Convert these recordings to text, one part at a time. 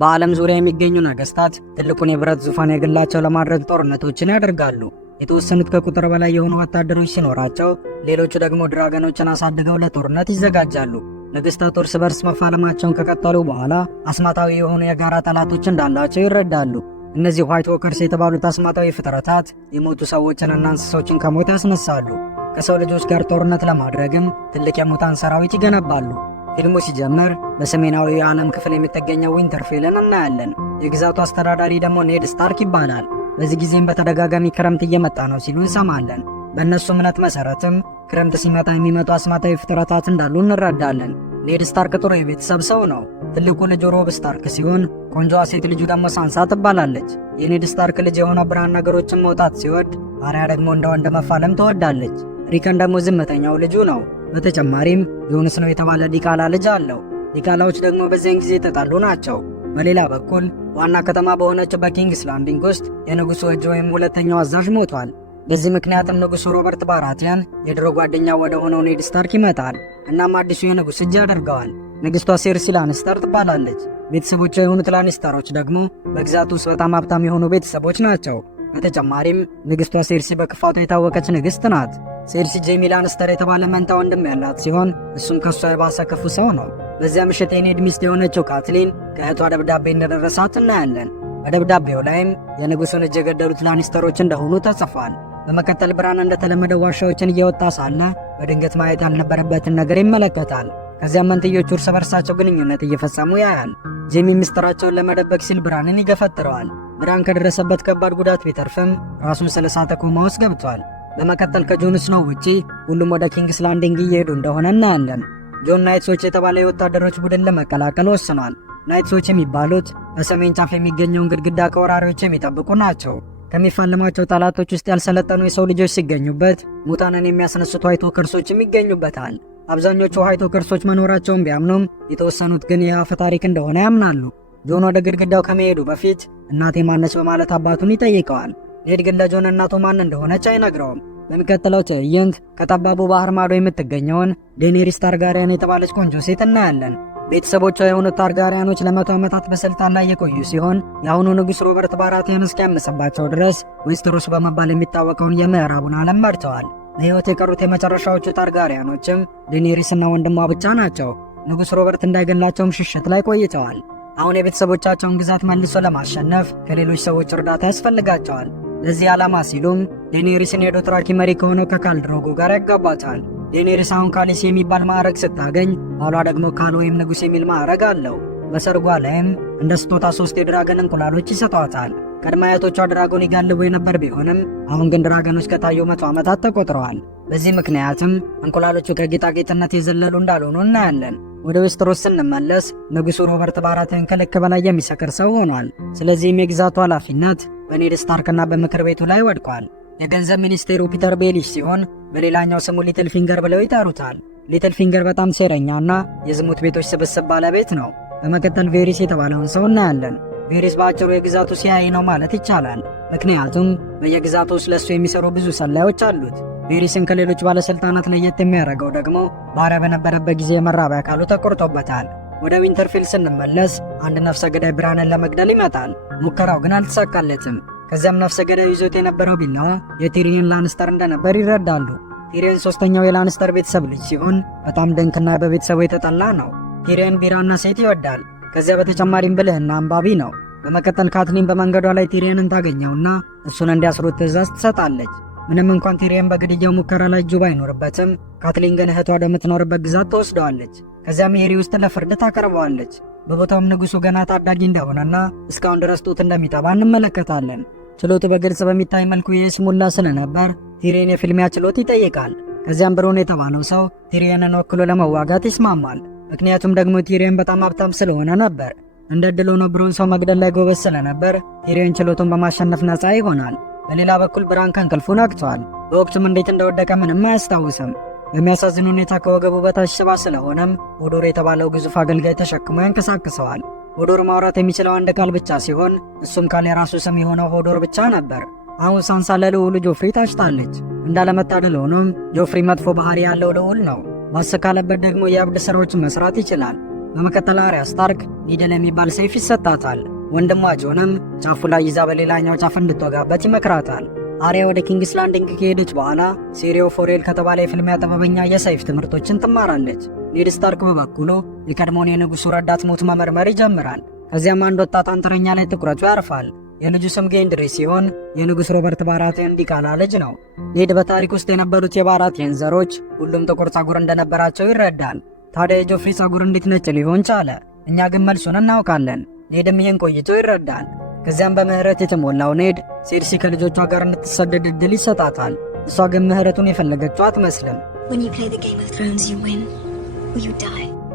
በዓለም ዙሪያ የሚገኙ ነገስታት ትልቁን የብረት ዙፋን የግላቸው ለማድረግ ጦርነቶችን ያደርጋሉ። የተወሰኑት ከቁጥር በላይ የሆኑ ወታደሮች ሲኖራቸው፣ ሌሎቹ ደግሞ ድራገኖችን አሳድገው ለጦርነት ይዘጋጃሉ። ነገስታቱ እርስ በርስ መፋለማቸውን ከቀጠሉ በኋላ አስማታዊ የሆኑ የጋራ ጠላቶች እንዳላቸው ይረዳሉ። እነዚህ ዋይት ዎከርስ የተባሉት አስማታዊ ፍጥረታት የሞቱ ሰዎችንና እንስሶችን ከሞት ያስነሳሉ። ከሰው ልጆች ጋር ጦርነት ለማድረግም ትልቅ የሙታን ሰራዊት ይገነባሉ። ፊልሙ ሲጀምር በሰሜናዊ የዓለም ክፍል የምትገኘው ዊንተርፌልን እናያለን። የግዛቱ አስተዳዳሪ ደግሞ ኔድ ስታርክ ይባላል። በዚህ ጊዜም በተደጋጋሚ ክረምት እየመጣ ነው ሲሉ እንሰማለን። በእነሱ እምነት መሰረትም ክረምት ሲመጣ የሚመጡ አስማታዊ ፍጥረታት እንዳሉ እንረዳለን። ኔድ ስታርክ ጥሩ የቤተሰብ ሰው ነው። ትልቁ ልጅ ሮብ ስታርክ ሲሆን ቆንጆዋ ሴት ልጁ ደግሞ ሳንሳ ትባላለች። የኔድ ስታርክ ልጅ የሆነው ብርሃን ነገሮችን መውጣት ሲወድ፣ አርያ ደግሞ እንደ ወንድ መፋለም ትወዳለች። ሪከን ደግሞ ዝምተኛው ልጁ ነው። በተጨማሪም ጆን ስኖው የተባለ ዲቃላ ልጅ አለው። ዲቃላዎች ደግሞ በዚያን ጊዜ የተጣሉ ናቸው። በሌላ በኩል ዋና ከተማ በሆነችው በኪንግስ ላንዲንግ ውስጥ የንጉሱ እጅ ወይም ሁለተኛው አዛዥ ሞቷል። በዚህ ምክንያትም ንጉሱ ሮበርት ባራቲያን የድሮ ጓደኛ ወደ ሆነው ኔድ ስታርክ ይመጣል። እናም አዲሱ የንጉስ እጅ ያደርገዋል። ንግስቷ ሴርሲ ላንስተር ትባላለች። ቤተሰቦቿ የሆኑት ላንስተሮች ደግሞ በግዛቱ ውስጥ በጣም ሀብታም የሆኑ ቤተሰቦች ናቸው። በተጨማሪም ንግስቷ ሴርሲ በክፋቷ የታወቀች ንግስት ናት። ሴርሲ ጄሚ ላንስተር የተባለ መንታ ወንድም ያላት ሲሆን እሱም ከሷ የባሰ ክፉ ሰው ነው። በዚያ ምሽት የኔድ ሚስት የሆነችው ካትሊን ከእህቷ ደብዳቤ እንደደረሳት እናያለን። በደብዳቤው ላይም የንጉሱን እጅ የገደሉት ላኒስተሮች እንደሆኑ ተጽፏል። በመቀጠል ብርሃን እንደተለመደው ዋሻዎችን እየወጣ ሳለ በድንገት ማየት ያልነበረበትን ነገር ይመለከታል። ከዚያም መንትዮቹ እርስ በርሳቸው ግንኙነት እየፈጸሙ ያያል። ጄሚ ምስጢራቸውን ለመደበቅ ሲል ብርሃንን ይገፈትረዋል። ብርሃን ከደረሰበት ከባድ ጉዳት ቢተርፍም ራሱን ስለሳተ ኮማ ውስጥ ገብቷል። በመቀጠል ከጆን ስኖው ውጪ ሁሉም ወደ ኪንግስ ላንዲንግ እየሄዱ እንደሆነ እናያለን። ጆን ናይትሶች የተባለ የወታደሮች ቡድን ለመቀላቀል ወስኗል። ናይትሶች የሚባሉት በሰሜን ጫፍ የሚገኘውን ግድግዳ ከወራሪዎች የሚጠብቁ ናቸው። ከሚፋለሟቸው ጠላቶች ውስጥ ያልሰለጠኑ የሰው ልጆች ሲገኙበት፣ ሙታንን የሚያስነሱት ዋይት ዎከርሶችም ይገኙበታል። አብዛኞቹ ዋይት ዎከርሶች መኖራቸውን ቢያምኑም የተወሰኑት ግን ይህ አፈ ታሪክ እንደሆነ ያምናሉ። ጆን ወደ ግድግዳው ከመሄዱ በፊት እናቴ ማነች በማለት አባቱን ይጠይቀዋል። ኔድ ግን ለጆን እናቱ ማን እንደሆነች አይነግረውም። በሚቀጥለው ትዕይንት ከጠባቡ ባህር ማዶ የምትገኘውን ዴኔሪስ ታርጋሪያን የተባለች ቆንጆ ሴት እናያለን። ቤተሰቦቿ የሆኑት ታርጋሪያኖች ለ100 ዓመታት በስልጣን ላይ የቆዩ ሲሆን የአሁኑ ንጉሥ ሮበርት ባራቲያን እስኪያምጽባቸው ድረስ ዌስተሮስ በመባል የሚታወቀውን የምዕራቡን ዓለም መርተዋል። ለሕይወት የቀሩት የመጨረሻዎቹ ታርጋሪያኖችም ዴኔሪስና ወንድሟ ብቻ ናቸው። ንጉሥ ሮበርት እንዳይገላቸውም ሽሽት ላይ ቆይተዋል። አሁን የቤተሰቦቻቸውን ግዛት መልሶ ለማሸነፍ ከሌሎች ሰዎች እርዳታ ያስፈልጋቸዋል። ለዚህ ዓላማ ሲሉም ዴኔሪስን የዶትራኪ መሪ ከሆነው ከካል ድሮጎ ጋር ያጋባታል። ዴኔሪስ አሁን ካሊስ የሚባል ማዕረግ ስታገኝ፣ ባሏ ደግሞ ካል ወይም ንጉሥ የሚል ማዕረግ አለው። በሰርጓ ላይም እንደ ስጦታ 3 የድራገን እንቁላሎች ይሰጧታል። ቀድመ አያቶቿ ድራጎን ይጋልቡ የነበር ቢሆንም አሁን ግን ድራገኖች ከታዩ 100 ዓመታት ተቆጥረዋል። በዚህ ምክንያትም እንቁላሎቹ ከጌጣጌጥነት የዘለሉ እንዳልሆኑ እናያለን። ወደ ዌስተሮስ ስንመለስ ንጉሡ ሮበርት ባራቲያን ከልክ በላይ የሚሰክር ሰው ሆኗል። ስለዚህም የግዛቱ ኃላፊነት በኔድ ስታርክና በምክር ቤቱ ላይ ወድቋል። የገንዘብ ሚኒስቴሩ ፒተር ቤሊሽ ሲሆን በሌላኛው ስሙ ሊትል ፊንገር ብለው ይጠሩታል። ሊትል ፊንገር በጣም ሴረኛና የዝሙት ቤቶች ስብስብ ባለቤት ነው። በመቀጠል ቬሪስ የተባለውን ሰው እናያለን። ቬሪስ በአጭሩ የግዛቱ ሲአይኤ ነው ማለት ይቻላል። ምክንያቱም በየግዛቱ ውስጥ ለሱ የሚሰሩ ብዙ ሰላዮች አሉት። ቬሪስን ከሌሎች ባለስልጣናት ለየት የሚያደርገው ደግሞ ባሪያ በነበረበት ጊዜ የመራቢያ አካሉ ተቆርጦበታል። ወደ ዊንተርፌል ስንመለስ አንድ ነፍሰ ገዳይ ብርሃንን ለመግደል ይመጣል። ሙከራው ግን አልተሳካለትም። ከዚያም ነፍሰ ገዳይ ይዞት የነበረው ቢላዋ የቲሪየን ላንስተር እንደነበር ይረዳሉ። ቲሪየን ሶስተኛው የላንስተር ቤተሰብ ልጅ ሲሆን በጣም ድንቅና በቤተሰቡ የተጠላ ነው። ቲሪየን ቢራና ሴት ይወዳል። ከዚያ በተጨማሪም ብልህና አንባቢ ነው። በመቀጠል ካትሊን በመንገዷ ላይ ቲሪየንን ታገኘውና እሱን እንዲያስሩት ትእዛዝ ትሰጣለች። ምንም እንኳን ቲሪየን በግድያው ሙከራ ላይ እጁ ባይኖርበትም ካትሊን ግን እህቷ ወደምትኖርበት ግዛት ተወስደዋለች። ከዚያም ሜሪ ውስጥ ለፍርድ ታቀርበዋለች። በቦታውም ንጉሡ ገና ታዳጊ እንደሆነና እስካሁን ድረስ ጡት እንደሚጠባ እንመለከታለን። ችሎቱ በግልጽ በሚታይ መልኩ የይስሙላ ስለነበር ቲሪየን የፊልሚያ ችሎት ይጠይቃል። ከዚያም ብሩን የተባለው ሰው ቲሪየንን ወክሎ ለመዋጋት ይስማማል። ምክንያቱም ደግሞ ቲሪየን በጣም ሀብታም ስለሆነ ነበር። እንደ ዕድል ሆኖ ብሩን ሰው መግደል ላይ ጎበዝ ስለነበር ቲሪየን ችሎቱን በማሸነፍ ነፃ ይሆናል። በሌላ በኩል ብርሃን ከእንቅልፉ ነቅቷል። በወቅቱም እንዴት እንደወደቀ ምንም አያስታውስም። በሚያሳዝን ሁኔታ ከወገቡ በታች ሽባ ስለሆነም ሆዶር የተባለው ግዙፍ አገልጋይ ተሸክሞ ያንቀሳቅሰዋል። ሆዶር ማውራት የሚችለው አንድ ቃል ብቻ ሲሆን እሱም ቃል የራሱ ስም የሆነው ሆዶር ብቻ ነበር። አሁን ሳንሳ ለልዑሉ ጆፍሪ ታጭታለች። እንዳለመታደል ሆኖም ጆፍሪ መጥፎ ባህሪ ያለው ልዑል ነው። ባሰካለበት ደግሞ የአብድ ስራዎችን መስራት ይችላል። በመቀጠል አርያ ስታርክ ኒድል የሚባል ሰይፍ ይሰጣታል። ወንድሟ ጆንም ጫፉ ላይ ይዛ በሌላኛው ጫፍ እንድትወጋበት ይመክራታል። አርያ ወደ ኪንግስ ላንዲንግ ከሄደች በኋላ ሴሪዮ ፎሬል ከተባለ የፍልሚያ ጥበበኛ የሰይፍ ትምህርቶችን ትማራለች። ኔድ ስታርክ በበኩሉ የቀድሞውን የንጉሱ ረዳት ሞት መመርመር ይጀምራል። ከዚያም አንድ ወጣት አንጥረኛ ላይ ትኩረቱ ያርፋል። የልጁ ስም ጌንድሪ ሲሆን የንጉስ ሮበርት ባራቴን ዲቃላ ልጅ ነው። ኔድ በታሪክ ውስጥ የነበሩት የባራቴን ዘሮች ሁሉም ጥቁር ጸጉር እንደነበራቸው ይረዳል። ታዲያ የጆፍሪ ጸጉር እንዴት ነጭ ሊሆን ቻለ? እኛ ግን መልሱን እናውቃለን። ኔድም ይህን ቆይቶ ይረዳል። ከዚያም በምህረት የተሞላው ኔድ ሴርሲ ከልጆቿ ጋር እንድትሰደድ እድል ይሰጣታል። እሷ ግን ምህረቱን የፈለገችው አትመስልም።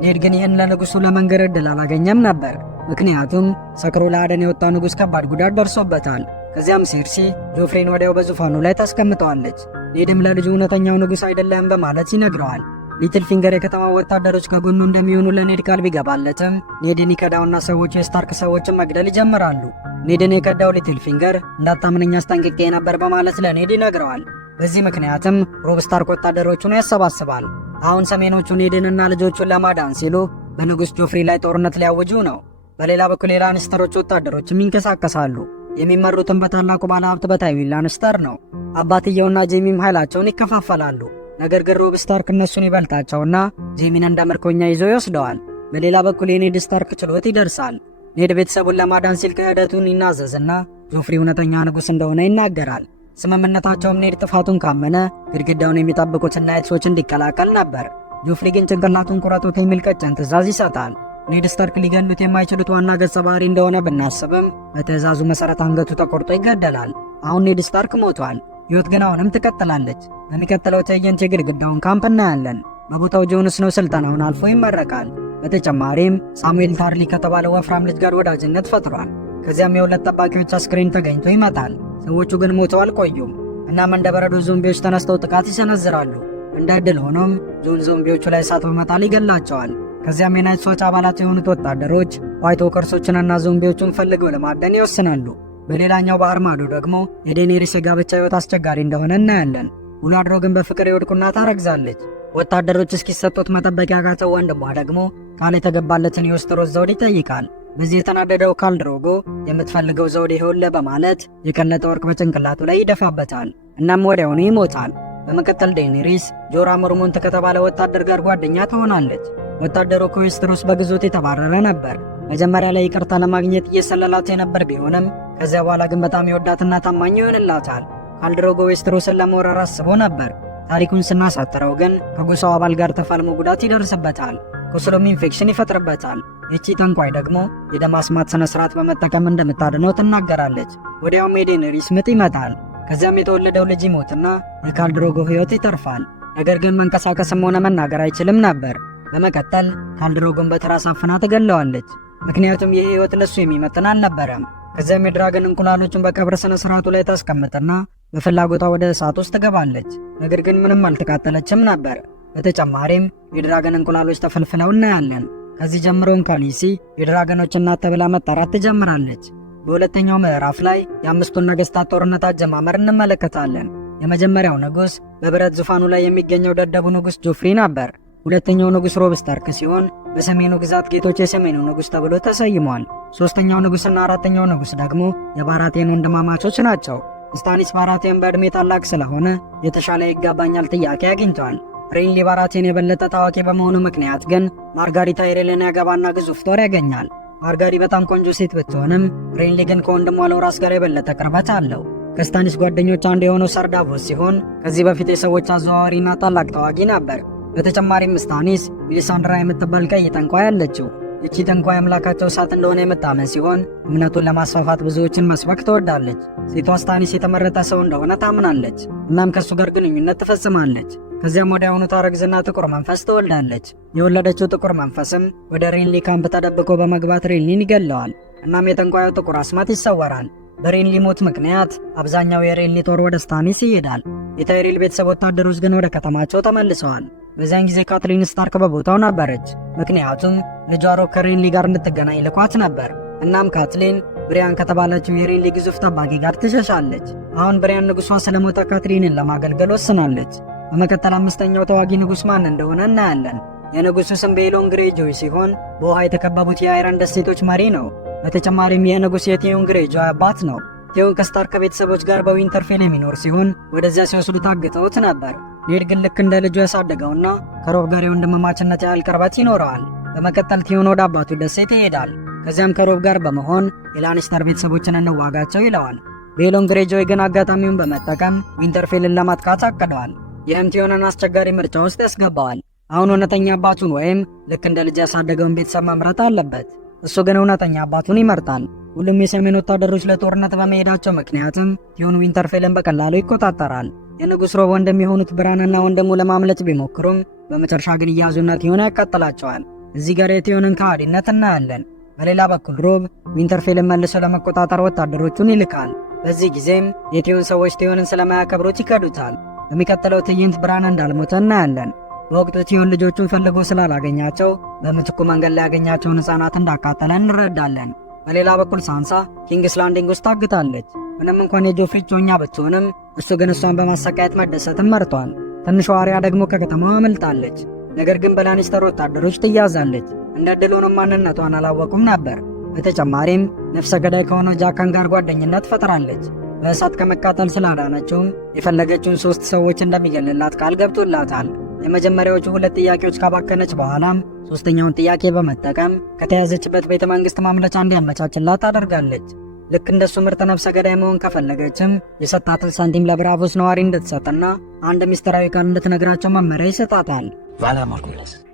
ኔድ ግን ይህን ለንጉሱ ለመንገር እድል አላገኘም ነበር። ምክንያቱም ሰክሮ ለአደን የወጣው ንጉስ ከባድ ጉዳት ደርሶበታል። ከዚያም ሴርሲ ጆፍሬን ወዲያው በዙፋኑ ላይ ታስቀምጠዋለች። ኔድም ለልጁ እውነተኛው ንጉስ አይደለም በማለት ይነግረዋል። ሊትል ፊንገር የከተማ ወታደሮች ከጎኑ እንደሚሆኑ ለኔድ ቃል ቢገባለትም ኔድን ይከዳውና ሰዎቹ የስታርክ ሰዎችን መግደል ይጀምራሉ። ኔድን የከዳው ሊትል ፊንገር እንዳታምነኝ አስጠንቅቄ ነበር በማለት ለኔድ ይነግረዋል። በዚህ ምክንያትም ሮብ ስታርክ ወታደሮቹን ያሰባስባል። አሁን ሰሜኖቹ ኔድንና ልጆቹን ለማዳን ሲሉ በንጉስ ጆፍሪ ላይ ጦርነት ሊያውጁ ነው። በሌላ በኩል የላንስተሮች ወታደሮችም ይንቀሳቀሳሉ። የሚመሩትም በታላቁ ባለሀብት በታይዊን ላንስተር ነው። አባትየውና ጄሚም ኃይላቸውን ይከፋፈላሉ። ነገር ግን ሮብ ስታርክ እነሱን ይበልጣቸውና ጄሚን እንደ ምርኮኛ ይዞ ይወስደዋል። በሌላ በኩል የኔድ ስታርክ ችሎት ይደርሳል። ኔድ ቤተሰቡን ለማዳን ሲል ክህደቱን ይናዘዝና ጆፍሪ እውነተኛ ንጉሥ እንደሆነ ይናገራል። ስምምነታቸውም ኔድ ጥፋቱን ካመነ ግድግዳውን የሚጠብቁት ናይትሶች እንዲቀላቀል ነበር። ጆፍሪ ግን ጭንቅላቱን ቁረጡት የሚል ቀጭን ትእዛዝ ይሰጣል። ኔድ ስታርክ ሊገሉት የማይችሉት ዋና ገጸ ባህሪ እንደሆነ ብናስብም በትእዛዙ መሠረት አንገቱ ተቆርጦ ይገደላል። አሁን ኔድ ስታርክ ሞቷል። ሕይወት ግን አሁንም ትቀጥላለች። በሚቀጥለው ትዕይንት የግድግዳውን ካምፕ እናያለን። በቦታው ጆን ስኖው ስልጠናውን አልፎ ይመረቃል። በተጨማሪም ሳሙኤል ታርሊ ከተባለ ወፍራም ልጅ ጋር ወዳጅነት ፈጥሯል። ከዚያም የሁለት ጠባቂዎች አስክሬን ተገኝቶ ይመጣል። ሰዎቹ ግን ሞተው አልቆዩም። እናም እንደ በረዶ ዞምቢዎች ተነስተው ጥቃት ይሰነዝራሉ። እንደ ዕድል ሆኖም ጆን ዞምቢዎቹ ላይ እሳት በመጣል ይገላቸዋል። ከዚያም የናይትሶች አባላት የሆኑት ወታደሮች ዋይት ዎከርሶችንና ዞምቢዎቹን ፈልገው ለማደን ይወስናሉ። በሌላኛው ባህር ማዶ ደግሞ የዴኔሪስ የጋብቻ ሕይወት አስቸጋሪ እንደሆነ እናያለን። ውሎ አድሮ ግን በፍቅር ይወድቁና ታረግዛለች። ወታደሮች እስኪሰጡት መጠበቅ ያቃተው ወንድሟ ደግሞ ቃል የተገባለትን የወስተሮስ ዘውድ ይጠይቃል። በዚህ የተናደደው ካልድሮጎ የምትፈልገው ዘውድ ይኸውልህ በማለት የቀለጠ ወርቅ በጭንቅላቱ ላይ ይደፋበታል። እናም ወዲያውኑ ይሞታል። በመቀጠል ዴኔሪስ ጆራ ሞርሞንት ከተባለ ወታደር ጋር ጓደኛ ትሆናለች። ወታደሩ ከዌስተሮስ በግዞት የተባረረ ነበር። መጀመሪያ ላይ ይቅርታ ለማግኘት እየሰለላት የነበር ቢሆንም ከዚያ በኋላ ግን በጣም የወዳትና ታማኝ ይሆንላታል። ካልድሮጎ ዌስተሮስን ለመውረር አስቦ ነበር። ታሪኩን ስናሳጥረው ግን ከጎሳው አባል ጋር ተፋልሞ ጉዳት ይደርስበታል። ቁስሉም ኢንፌክሽን ይፈጥርበታል። ይቺ ጠንቋይ ደግሞ የደም ማስማት ስነ ስርዓት በመጠቀም እንደምታድነው ትናገራለች። ወዲያውም የዴኔሪስ ምጥ ይመጣል። ከዚያም የተወለደው ልጅ ይሞትና የካልድሮጎ ሕይወት ይተርፋል። ነገር ግን መንቀሳቀስም ሆነ መናገር አይችልም ነበር። በመቀጠል ካልድሮጎን በትራስ አፍና ትገለዋለች። ምክንያቱም ይህ ሕይወት ለሱ የሚመጥን አልነበረም። ከዚያም የድራገን እንቁላሎችን በቀብር ስነ ስርዓቱ ላይ ታስቀምጥና በፍላጎቷ ወደ እሳት ውስጥ ትገባለች። ነገር ግን ምንም አልተቃጠለችም ነበር። በተጨማሪም የድራገን እንቁላሎች ተፈልፍለው እናያለን። ከዚህ ጀምሮም ካሊሲ የድራገኖች እናት ተብላ መጠራት ትጀምራለች። በሁለተኛው ምዕራፍ ላይ የአምስቱን ነገሥታት ጦርነት አጀማመር እንመለከታለን። የመጀመሪያው ንጉሥ በብረት ዙፋኑ ላይ የሚገኘው ደደቡ ንጉሥ ጆፍሪ ነበር። ሁለተኛው ንጉሥ ሮብ ስታርክ ሲሆን በሰሜኑ ግዛት ጌቶች የሰሜኑ ንጉሥ ተብሎ ተሰይሟል። ሶስተኛው ንጉሥና አራተኛው ንጉሥ ደግሞ የባራቴን ወንድማማቾች ናቸው። ስታኒስ ባራቴን በዕድሜ ታላቅ ስለሆነ የተሻለ ይጋባኛል ጥያቄ አግኝተዋል። ሬንሊ ባራቴን የበለጠ ታዋቂ በመሆኑ ምክንያት ግን ማርጋሪታ የሬልን ያገባና ግዙፍ ጦር ያገኛል። ማርጋሪ በጣም ቆንጆ ሴት ብትሆንም ሬንሊ ግን ከወንድሟ ሎራስ ጋር የበለጠ ቅርበት አለው። ከስታኒስ ጓደኞች አንዱ የሆነው ሰርዳቮስ ሲሆን ከዚህ በፊት የሰዎች አዘዋዋሪና ታላቅ ተዋጊ ነበር። በተጨማሪም ስታኒስ ሚሊሳንድራ የምትባል ቀይ ጠንቋይ አለችው። ይቺ ጠንቋይ አምላካቸው እሳት እንደሆነ የምታመን ሲሆን እምነቱን ለማስፋፋት ብዙዎችን መስበክ ትወዳለች። ሴቷ ስታኒስ የተመረጠ ሰው እንደሆነ ታምናለች። እናም ከእሱ ጋር ግንኙነት ትፈጽማለች። ከዚያም ወዲያውኑ ታረግዝና ጥቁር መንፈስ ትወልዳለች። የወለደችው ጥቁር መንፈስም ወደ ሬንሊ ካምፕ ተደብቆ በመግባት ሬንሊን ይገለዋል። እናም የጠንቋዩ ጥቁር አስማት ይሰወራል። በሬንሊ ሞት ምክንያት አብዛኛው የሬንሊ ጦር ወደ ስታኒስ ይሄዳል። የታይሪል ቤተሰብ ወታደሮች ግን ወደ ከተማቸው ተመልሰዋል። በዚያን ጊዜ ካትሪን ስታርክ በቦታው ነበረች። ምክንያቱም ልጇ ሮብ ከሬንሊ ጋር እንድትገናኝ ልኳት ነበር። እናም ካትሊን ብሪያን ከተባለችው የሬንሊ ግዙፍ ጠባቂ ጋር ትሸሻለች። አሁን ብሪያን ንጉሷ ስለሞተ ካትሪንን ለማገልገል ወስናለች። በመቀጠል አምስተኛው ተዋጊ ንጉሥ ማን እንደሆነ እናያለን። የንጉሡ ስም ቤሎን ግሬጆይ ሲሆን በውሃ የተከበቡት የአይረን ደሴቶች መሪ ነው። በተጨማሪም የንጉሥ የቲዮን ግሬጆይ አባት ነው። ቲዮን ከስታርክ ቤተሰቦች ጋር በዊንተርፌል የሚኖር ሲሆን ወደዚያ ሲወስዱ ታግተውት ነበር። ኔድ ግን ልክ እንደ ልጁ ያሳደገውና ከሮብ ጋር የወንድማማችነት ያህል ቅርበት ይኖረዋል። በመቀጠል ቲዮን ወደ አባቱ ደሴት ይሄዳል። ከዚያም ከሮብ ጋር በመሆን የላኒስተር ቤተሰቦችን እንዋጋቸው ይለዋል። ቤሎን ግሬጆይ ግን አጋጣሚውን በመጠቀም ዊንተርፌልን ለማጥቃት አቅደዋል። ይህም ቲዮንን አስቸጋሪ ምርጫ ውስጥ ያስገባዋል። አሁን እውነተኛ አባቱን ወይም ልክ እንደ ልጅ ያሳደገውን ቤተሰብ መምረጥ አለበት። እሱ ግን እውነተኛ አባቱን ይመርጣል። ሁሉም የሰሜን ወታደሮች ለጦርነት በመሄዳቸው ምክንያትም ቲዮን ዊንተርፌልን በቀላሉ ይቆጣጠራል። የንጉሥ ሮብ ወንድም የሆኑት ብራንና ወንድሙ ለማምለጥ ቢሞክሩም በመጨረሻ ግን እያዙና ቲዮን ያቃጥላቸዋል። እዚህ ጋር የቲዮንን ከሃዲነት እናያለን። በሌላ በኩል ሮብ ዊንተርፌልን መልሶ ለመቆጣጠር ወታደሮቹን ይልካል። በዚህ ጊዜም የቲዮን ሰዎች ቲዮንን ስለማያከብሩት ይከዱታል። በሚቀጥለው ትዕይንት ብራን እንዳልሞተ እናያለን። በወቅቱ ቲዮን ልጆቹን ፈልጎ ስላላገኛቸው በምትኩ መንገድ ላይ ያገኛቸውን ሕፃናት እንዳቃጠለ እንረዳለን። በሌላ በኩል ሳንሳ ኪንግስ ላንዲንግ ውስጥ ታግታለች። ምንም እንኳን የጆፍሪ እጮኛ ብትሆንም እሱ ግን እሷን በማሰቃየት መደሰትን መርጧል። ትንሿ አርያ ደግሞ ከከተማዋ አመልጣለች። ነገር ግን በላኒስተር ወታደሮች ትያዛለች። እንደ ዕድል ሆኖ ማንነቷን አላወቁም ነበር። በተጨማሪም ነፍሰ ገዳይ ከሆነው ጃካን ጋር ጓደኝነት ፈጥራለች። በእሳት ከመቃጠል ስላዳነችውም የፈለገችውን 3 ሰዎች እንደሚገልላት ቃል ገብቶላታል። የመጀመሪያዎቹ 2 ጥያቄዎች ካባከነች በኋላም ሶስተኛውን ጥያቄ በመጠቀም ከተያዘችበት ቤተ መንግሥት ማምለጫ እንዲያመቻችላት ታደርጋለች። ልክ እንደሱ ምርጥ ነፍሰ ገዳይ መሆን ከፈለገችም የሰጣትን ሳንቲም ለብራቮስ ነዋሪ እንድትሰጥና አንድ ሚስጥራዊ ቃል እንድትነግራቸው መመሪያ ይሰጣታል።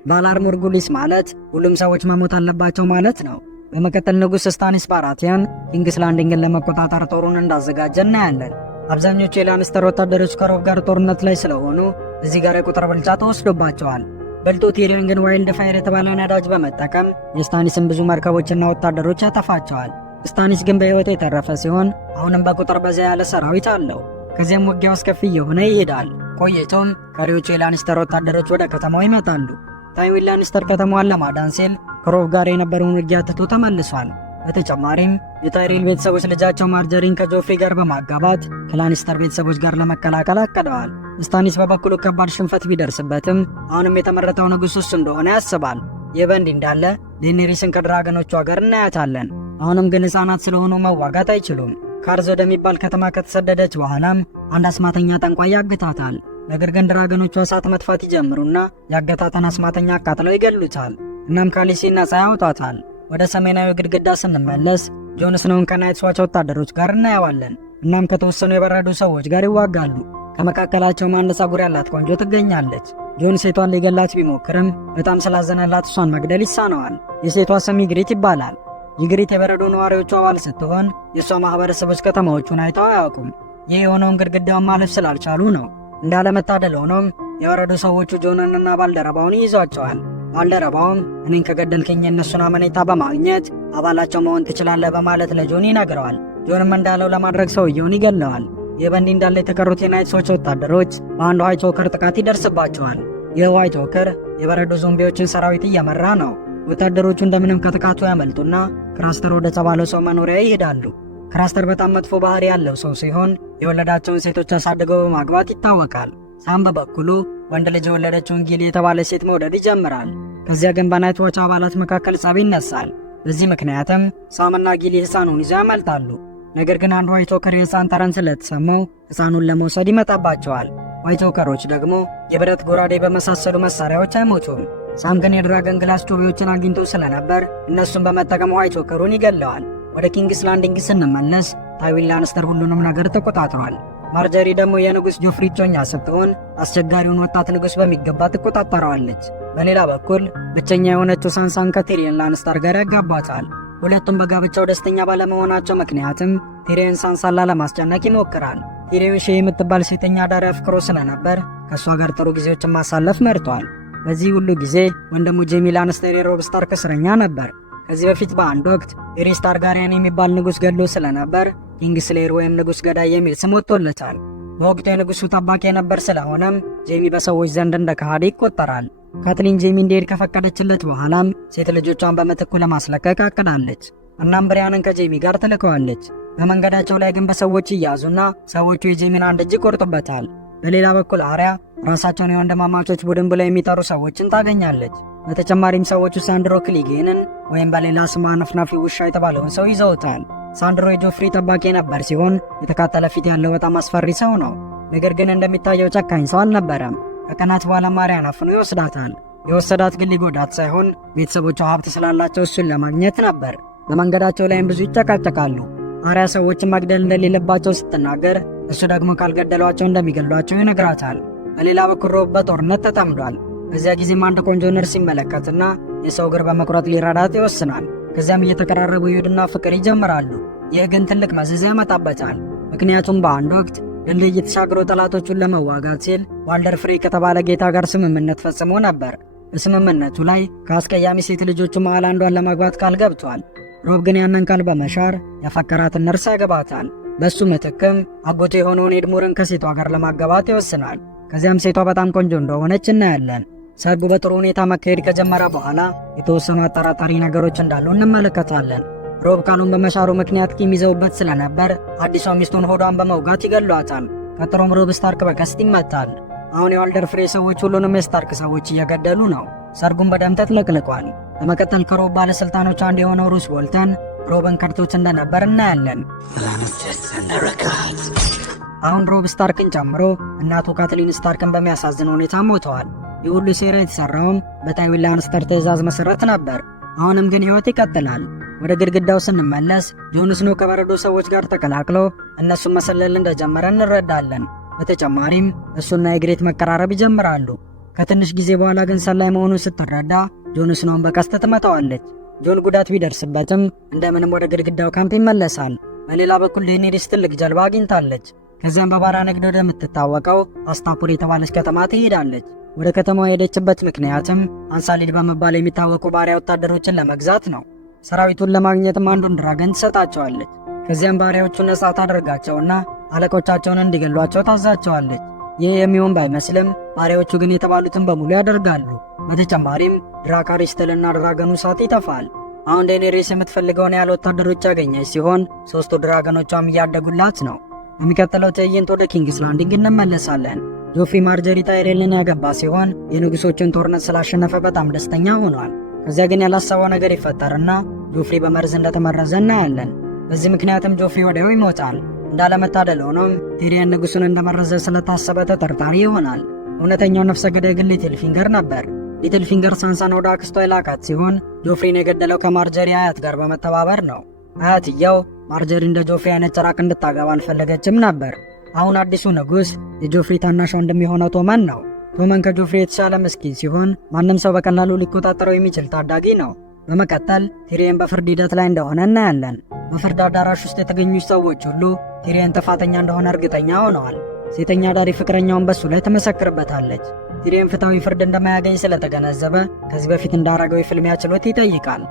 ቫላር ሞርጉሊስ ማለት ሁሉም ሰዎች መሞት አለባቸው ማለት ነው። በመቀጠል ንጉሥ ስታኒስ ባራቲያን ኪንግስ ላንዲንግን ለመቆጣጠር ጦሩን እንዳዘጋጀ እናያለን። አብዛኞቹ የላኒስተር ወታደሮች ከሮብ ጋር ጦርነት ላይ ስለሆኑ እዚህ ጋር የቁጥር ብልጫ ተወስዶባቸዋል። በልጦ ቲሪዮን ግን ዋይልድ ፋየር የተባለ ነዳጅ በመጠቀም የስታኒስን ብዙ መርከቦችና ወታደሮች ያጠፋቸዋል። ስታኒስ ግን በሕይወት የተረፈ ሲሆን አሁንም በቁጥር በዛ ያለ ሰራዊት አለው። ከዚያም ውጊያው አስከፊ እየሆነ ይሄዳል። ቆይቶም ቀሪዎቹ የላኒስተር ወታደሮች ወደ ከተማው ይመጣሉ። ታይዊን ላኒስተር ከተማዋን ለማዳን ሲል ከሮብ ጋር የነበረውን ውጊያ ትቶ ተመልሷል። በተጨማሪም የታይሪል ቤተሰቦች ልጃቸው ማርጀሪን ከጆፍሪ ጋር በማጋባት ከላኒስተር ቤተሰቦች ጋር ለመቀላቀል አቅደዋል። ስታኒስ በበኩሉ ከባድ ሽንፈት ቢደርስበትም አሁንም የተመረጠው ንጉሥ እሱ እንደሆነ ያስባል። ይህ በእንዲህ እንዳለ ዴኔሪስን ከድራገኖቿ ጋር እናያታለን። አሁንም ግን ሕፃናት ስለሆኑ መዋጋት አይችሉም። ካርዝ ወደሚባል ከተማ ከተሰደደች በኋላም አንድ አስማተኛ ጠንቋይ ያግታታል። ነገር ግን ድራገኖቿ እሳት መጥፋት ይጀምሩና ያገታተን አስማተኛ አቃጥለው ይገሉታል። እናም ካሊሲን ነፃ ያወጣታል። ወደ ሰሜናዊ ግድግዳ ስንመለስ ጆን ስኖውን ከናይትስ ዋች ወታደሮች ጋር እናየዋለን። እናም ከተወሰኑ የበረዱ ሰዎች ጋር ይዋጋሉ። ከመካከላቸውም አንድ ፀጉር ያላት ቆንጆ ትገኛለች። ጆን ሴቷን ሊገላት ቢሞክርም በጣም ስላዘነላት እሷን መግደል ይሳነዋል። የሴቷ ስም ይግሪት ይባላል። ይግሪት የበረዶ ነዋሪዎቹ አባል ስትሆን የእሷ ማህበረሰቦች ከተማዎቹን አይተው አያውቁም። ይህ የሆነውን ግድግዳውን ማለፍ ስላልቻሉ ነው። እንዳለመታደል ሆኖም የበረዶ ሰዎቹ ጆንንና ባልደረባውን ይይዟቸዋል። ባልደረባውም እኔን ከገደልከኝ የእነሱን አመኔታ በማግኘት አባላቸው መሆን ትችላለህ በማለት ለጆን ይነግረዋል። ጆንም እንዳለው ለማድረግ ሰውየውን ይገለዋል። ይህ በእንዲህ እንዳለ የተቀሩት የናይትሶች ወታደሮች በአንድ ዋይት ዎከር ጥቃት ይደርስባቸዋል። ይህ ዋይት ዎከር የበረዶ ዞምቢዎችን ሰራዊት እየመራ ነው። ወታደሮቹ እንደምንም ከጥቃቱ ያመልጡና ክራስተር ወደ ተባለው ሰው መኖሪያ ይሄዳሉ። ክራስተር በጣም መጥፎ ባህሪ ያለው ሰው ሲሆን የወለዳቸውን ሴቶች አሳድገው በማግባት ይታወቃል። ሳም በበኩሉ ወንድ ልጅ የወለደችውን ጊሊ የተባለች ሴት መውደድ ይጀምራል። ከዚያ ግን በናይት ዋች አባላት መካከል ጸብ ይነሳል። በዚህ ምክንያትም ሳምና ጊሊ ሕፃኑን ይዘው ያመልጣሉ። ነገር ግን አንድ ዋይት ዎከር የሕፃን ጠረን ስለተሰማው ሕፃኑን ለመውሰድ ይመጣባቸዋል። ዋይት ዎከሮች ደግሞ የብረት ጎራዴ በመሳሰሉ መሳሪያዎች አይሞቱም። ሳም ግን የድራገን ግላስ ጩቤዎችን አግኝቶ ስለነበር እነሱን በመጠቀም ዋይት ዎከሩን ይገለዋል። ወደ ኪንግስ ላንዲንግ ስንመለስ ታይዊን ላኒስተር ሁሉንም ነገር ተቆጣጥሯል። ማርጀሪ ደግሞ የንጉሥ ጆፍሪ እጮኛ ስትሆን አስቸጋሪውን ወጣት ንጉሥ በሚገባ ትቆጣጠረዋለች። በሌላ በኩል ብቸኛ የሆነችው ሳንሳን ከቲሪዮን ላኒስተር ጋር ያጋባታል። ሁለቱም በጋብቻው ደስተኛ ባለመሆናቸው ምክንያትም ቲሪዮን ሳንሳን ላለማስጨነቅ ይሞክራል። ቲሪዮን ሼ የምትባል ሴተኛ አዳሪ አፍቅሮ ስለነበር ከእሷ ጋር ጥሩ ጊዜዎችን ማሳለፍ መርጧል። በዚህ ሁሉ ጊዜ ወንድሙ ጄሚ ላኒስተር የሮብ ስታርክ እስረኛ ነበር። ከዚህ በፊት በአንድ ወቅት ኤሪስ ታርጋሪያን የሚባል ንጉሥ ገድሎ ስለነበር ኪንግስሌር ወይም ንጉሥ ገዳይ የሚል ስም ወጥቶለታል። በወቅቱ የንጉሡ ጠባቂ የነበር ስለሆነም ጄሚ በሰዎች ዘንድ እንደ ከሃዲ ይቆጠራል። ካትሊን ጄሚ እንዲሄድ ከፈቀደችለት በኋላም ሴት ልጆቿን በምትኩ ለማስለቀቅ አቅዳለች። እናም ብሪያንን ከጄሚ ጋር ትልከዋለች። በመንገዳቸው ላይ ግን በሰዎች ይያዙና ሰዎቹ የጄሚን አንድ እጅ ይቆርጡበታል። በሌላ በኩል አርያ ራሳቸውን የወንድማማቾች ቡድን ብለው የሚጠሩ ሰዎችን ታገኛለች። በተጨማሪም ሰዎቹ ሳንድሮ ክሊጌንን ወይም በሌላ ስም አነፍናፊ ውሻ የተባለውን ሰው ይዘውታል። ሳንድሮ የጆፍሪ ጠባቂ ነበር ሲሆን የተካተለ ፊት ያለው በጣም አስፈሪ ሰው ነው። ነገር ግን እንደሚታየው ጨካኝ ሰው አልነበረም። ከቀናት በኋላ ማሪያን አፍኖ ይወስዳታል። የወሰዳት ግን ሊጎዳት ሳይሆን ቤተሰቦቿ ሀብት ስላላቸው እሱን ለማግኘት ነበር። በመንገዳቸው ላይም ብዙ ይጨቃጨቃሉ። ማሪያ ሰዎችን መግደል እንደሌለባቸው ስትናገር እሱ ደግሞ ካልገደሏቸው እንደሚገሏቸው ይነግራታል። በሌላ በኩል ሮብ በጦርነት ተጠምዷል። በዚያ ጊዜም አንድ ቆንጆ ነርስ ይመለከትና የሰው እግር በመቁረጥ ሊረዳት ይወስናል። ከዚያም እየተቀራረቡ ይሄዱና ፍቅር ይጀምራሉ። ይህ ግን ትልቅ መዘዝ ያመጣበታል። ምክንያቱም በአንድ ወቅት ድልድይ ተሻግሮ ጠላቶቹን ለመዋጋት ሲል ዋልደር ፍሬ ከተባለ ጌታ ጋር ስምምነት ፈጽሞ ነበር። በስምምነቱ ላይ ከአስቀያሚ ሴት ልጆቹ መሃል አንዷን ለማግባት ቃል ገብቷል። ሮብ ግን ያንን ቃል በመሻር ያፈቀራትን ነርስ ያገባታል። በሱ ምትክም አጎቱ የሆነውን ኤድሙርን ከሴቷ ጋር ለማገባት ይወስናል። ከዚያም ሴቷ በጣም ቆንጆ እንደሆነች እናያለን። ሰርጉ በጥሩ ሁኔታ መካሄድ ከጀመረ በኋላ የተወሰኑ አጠራጣሪ ነገሮች እንዳሉ እንመለከታለን። ሮብ ቃሉን በመሻሩ ምክንያት ቂም ይዘውበት ስለነበር አዲሷ ሚስቱን ሆዷን በመውጋት ይገሏታል። ቀጥሎም ሮብ ስታርክ በቀስት ይመታል። አሁን የዋልደር ፍሬ ሰዎች ሁሉንም የስታርክ ሰዎች እየገደሉ ነው። ሰርጉን በደም ተጥለቅልቋል። በመቀጠል ከሮብ ባለሥልጣኖች አንድ የሆነው ሩስ ቦልተን ሮብን ከድቶት እንደነበር እናያለን። አሁን ሮብ ስታርክን ጨምሮ እናቱ ካትሊን ስታርክን በሚያሳዝን ሁኔታ ሞተዋል። ይህ ሁሉ ሴራ የተሰራውም በታይዊን ላንስተር ትዕዛዝ መሰረት ነበር። አሁንም ግን ሕይወት ይቀጥላል። ወደ ግድግዳው ስንመለስ ጆን ስኖው ከበረዶ ሰዎች ጋር ተቀላቅሎ እነሱን መሰለል እንደጀመረ እንረዳለን። በተጨማሪም እሱና የግሬት መቀራረብ ይጀምራሉ። ከትንሽ ጊዜ በኋላ ግን ሰላይ መሆኑን ስትረዳ ጆን ስኖውን በቀስት ትመታዋለች። ጆን ጉዳት ቢደርስበትም እንደምንም ወደ ግድግዳው ካምፕ ይመለሳል። በሌላ በኩል ዴኔሪስ ትልቅ ጀልባ አግኝታለች። ከዚያም በባሪያ ንግድ ወደምትታወቀው አስታፖር የተባለች ከተማ ትሄዳለች። ወደ ከተማዋ የሄደችበት ምክንያትም አንሳሊድ በመባል የሚታወቁ ባሪያ ወታደሮችን ለመግዛት ነው። ሰራዊቱን ለማግኘትም አንዱን ድራገን ትሰጣቸዋለች። ከዚያም ባሪያዎቹን ነጻ ታደርጋቸውና አለቆቻቸውን እንዲገሏቸው ታዛቸዋለች። ይህ የሚሆን ባይመስልም ባሪያዎቹ ግን የተባሉትን በሙሉ ያደርጋሉ። በተጨማሪም ድራካሪስትልና ድራገኑ እሳት ይተፋል። አሁን ዴኔሪስ የምትፈልገውን ያህል ወታደሮች ያገኘች ሲሆን ሶስቱ ድራገኖቿም እያደጉላት ነው። የሚቀጥለው ትዕይንት ወደ ኪንግስ ላንዲንግ እንመለሳለን። ጆፍሪ ማርጀሪ ታይሬልን ያገባ ሲሆን የንጉሶችን ጦርነት ስላሸነፈ በጣም ደስተኛ ሆኗል። ከዚያ ግን ያላሰበው ነገር ይፈጠርና ጆፍሪ በመርዝ እንደተመረዘ እናያለን። በዚህ ምክንያትም ጆፍሪ ወዲያው ይሞታል። እንዳለመታደል ሆኖም ቲሪየን ንጉሱን እንደመረዘ ስለታሰበ ተጠርጣሪ ይሆናል። እውነተኛው ነፍሰ ገዳይ ግን ሊትል ፊንገር ነበር። ሊትል ፊንገር ሳንሳን ወደ አክስቷ የላካት ሲሆን ጆፍሪን የገደለው ከማርጀሪ አያት ጋር በመተባበር ነው። አያትየው ማርጀሪ እንደ ጆፍሪ አይነት ጭራቅ እንድታገባ አልፈለገችም ነበር። አሁን አዲሱ ንጉሥ የጆፍሪ ታናሽ ወንድም የሆነው ቶመን ነው። ቶመን ከጆፍሪ የተሻለ ምስኪን ሲሆን ማንም ሰው በቀላሉ ሊቆጣጠረው የሚችል ታዳጊ ነው። በመቀጠል ቲሪየን በፍርድ ሂደት ላይ እንደሆነ እናያለን። በፍርድ አዳራሽ ውስጥ የተገኙት ሰዎች ሁሉ ቲሪየን ጥፋተኛ እንደሆነ እርግጠኛ ሆነዋል። ሴተኛ ዳሪ ፍቅረኛውን በሱ ላይ ትመሰክርበታለች። ቲሪየን ፍትሐዊ ፍርድ እንደማያገኝ ስለተገነዘበ ከዚህ በፊት እንዳረገው የፍልሚያ ችሎት ይጠይቃል።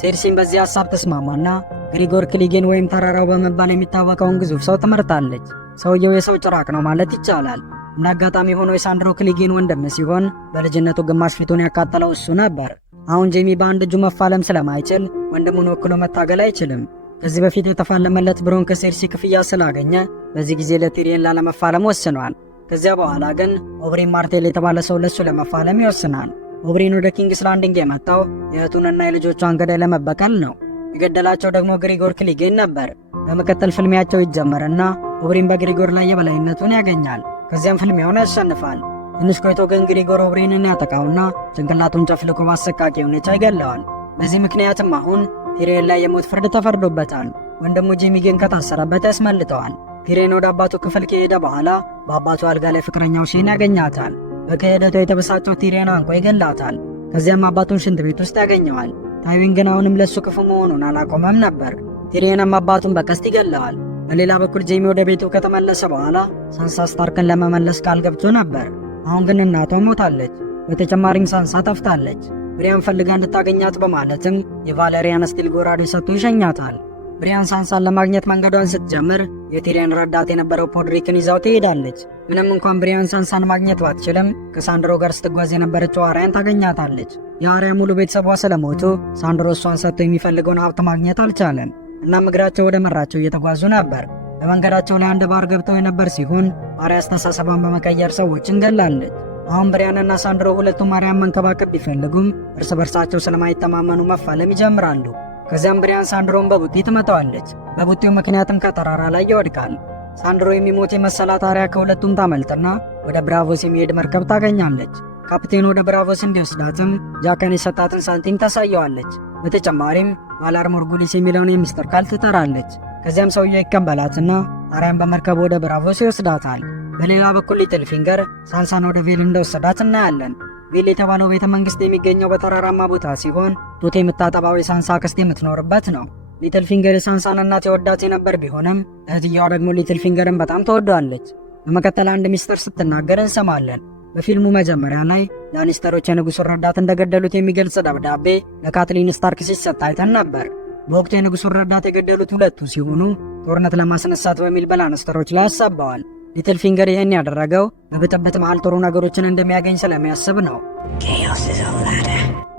ሴርሲን በዚህ ሐሳብ ተስማማና ግሪጎር ክሊጌን ወይም ተራራው በመባል የሚታወቀውን ግዙፍ ሰው ትመርጣለች። ሰውየው የሰው ጭራቅ ነው ማለት ይቻላል። እንደ አጋጣሚ ሆኖ የሳንድሮ ክሊጌን ወንድም ሲሆን በልጅነቱ ግማሽ ፊቱን ያቃጠለው እሱ ነበር። አሁን ጄሚ በአንድ እጁ መፋለም ስለማይችል ወንድሙን ወክሎ መታገል አይችልም። ከዚህ በፊት የተፋለመለት ብሮን ከሴርሲ ክፍያ ስላገኘ በዚህ ጊዜ ለቲሪየን ላለመፋለም ወስኗል። ከዚያ በኋላ ግን ኦብሪን ማርቴል የተባለ ሰው ለሱ ለመፋለም ይወስናል። ኦብሪን ወደ ኪንግስ ላንዲንግ የመጣው የእህቱንና የልጆቿን ገዳይ ለመበቀል ነው። የገደላቸው ደግሞ ግሪጎር ክሊጌን ነበር። በመቀጠል ፍልሚያቸው ይጀመርና ኦብሪን በግሪጎር ላይ የበላይነቱን ያገኛል። ከዚያም ፍልሚያውን ያሸንፋል። ትንሽ ቆይቶ ግን ግሪጎር ኦብሪንን ያጠቃውና ጭንቅላቱን ጨፍልቆ በአሰቃቂ ሁኔታ ይገለዋል። በዚህ ምክንያትም አሁን ቲሪየን ላይ የሞት ፍርድ ተፈርዶበታል። ወንድሙ ጄሚ ግን ከታሰረበት ያስመልጠዋል። ቲሪየን ወደ አባቱ ክፍል ከሄደ በኋላ በአባቱ አልጋ ላይ ፍቅረኛው ሼን ያገኛታል። በክህደቱ የተበሳጨው ቲሪየን አንቆ ይገላታል። ከዚያም አባቱን ሽንት ቤት ውስጥ ያገኘዋል። ታይዊን ግን አሁንም ለሱ ክፉ መሆኑን አላቆመም ነበር። ቲሪየንም አባቱን በቀስት ይገለዋል። በሌላ በኩል ጄሚ ወደ ቤቱ ከተመለሰ በኋላ ሳንሳ ስታርክን ለመመለስ ቃል ገብቶ ነበር። አሁን ግን እናቷ ሞታለች። በተጨማሪም ሳንሳ ጠፍታለች። ብሪያን ፈልጋ እንድታገኛት በማለትም የቫሌሪያን ስቲል ጎራዴ ሰጥቶ ይሸኛታል። ብሪያን ሳንሳን ለማግኘት መንገዷን ስትጀምር የቲሪየን ረዳት የነበረው ፖድሪክን ይዛው ትሄዳለች። ምንም እንኳን ብሪያን ሳንሳን ማግኘት ባትችልም ከሳንድሮ ጋር ስትጓዝ የነበረችው አርያን ታገኛታለች። የአርያ ሙሉ ቤተሰቧ ስለሞቱ ሳንድሮ እሷን ሰጥቶ የሚፈልገውን ሀብት ማግኘት አልቻለም። እናም እግራቸው ወደ መራቸው እየተጓዙ ነበር። በመንገዳቸው ላይ አንድ ባር ገብተው የነበር ሲሆን አርያ አስተሳሰቧን በመቀየር ሰዎችን ገላለች። አሁን ብሪያንና ሳንድሮ ሁለቱም ማርያም መንከባከብ ቢፈልጉም እርስ በርሳቸው ስለማይተማመኑ መፋለም ይጀምራሉ። ከዚያም ብሪያን ሳንድሮን በቡጢ ትመታዋለች። በቡጢው ምክንያትም ከተራራ ላይ ይወድቃል። ሳንድሮ የሚሞት የመሰላት አሪያ ከሁለቱም ታመልጥና ወደ ብራቮስ የሚሄድ መርከብ ታገኛለች። ካፕቴን ወደ ብራቮስ እንዲወስዳትም ጃከን የሰጣትን ሳንቲም ታሳየዋለች። በተጨማሪም ማላር ሞርጉሊስ የሚለውን የሚስጥር ቃል ትጠራለች። ከዚያም ሰውየው ይቀበላትና አሪያን በመርከብ ወደ ብራቮስ ይወስዳታል። በሌላ በኩል ሊትል ፊንገር ሳንሳን ወደ ቬል እንደወሰዳት እናያለን። ቬል የተባለው ቤተ መንግስት የሚገኘው በተራራማ ቦታ ሲሆን ጡት የምታጠባው የሳንሳ አክስት የምትኖርበት ነው። ሊትል ፊንገር የሳንሳን እናት የወዳት የነበር ቢሆንም እህትየዋ ደግሞ ሊትል ፊንገርን በጣም ተወዷለች። በመቀጠል አንድ ሚስጥር ስትናገር እንሰማለን። በፊልሙ መጀመሪያ ላይ ላኒስተሮች የንጉሱን ረዳት እንደገደሉት የሚገልጽ ደብዳቤ ለካትሊን ስታርክ ሲሰጥ አይተን ነበር። በወቅቱ የንጉሱን ረዳት የገደሉት ሁለቱ ሲሆኑ ጦርነት ለማስነሳት በሚል በላኒስተሮች ላይ አሳበዋል። ሊትል ፊንገር ይህን ያደረገው በብጥብጥ መሃል ጥሩ ነገሮችን እንደሚያገኝ ስለሚያስብ ነው።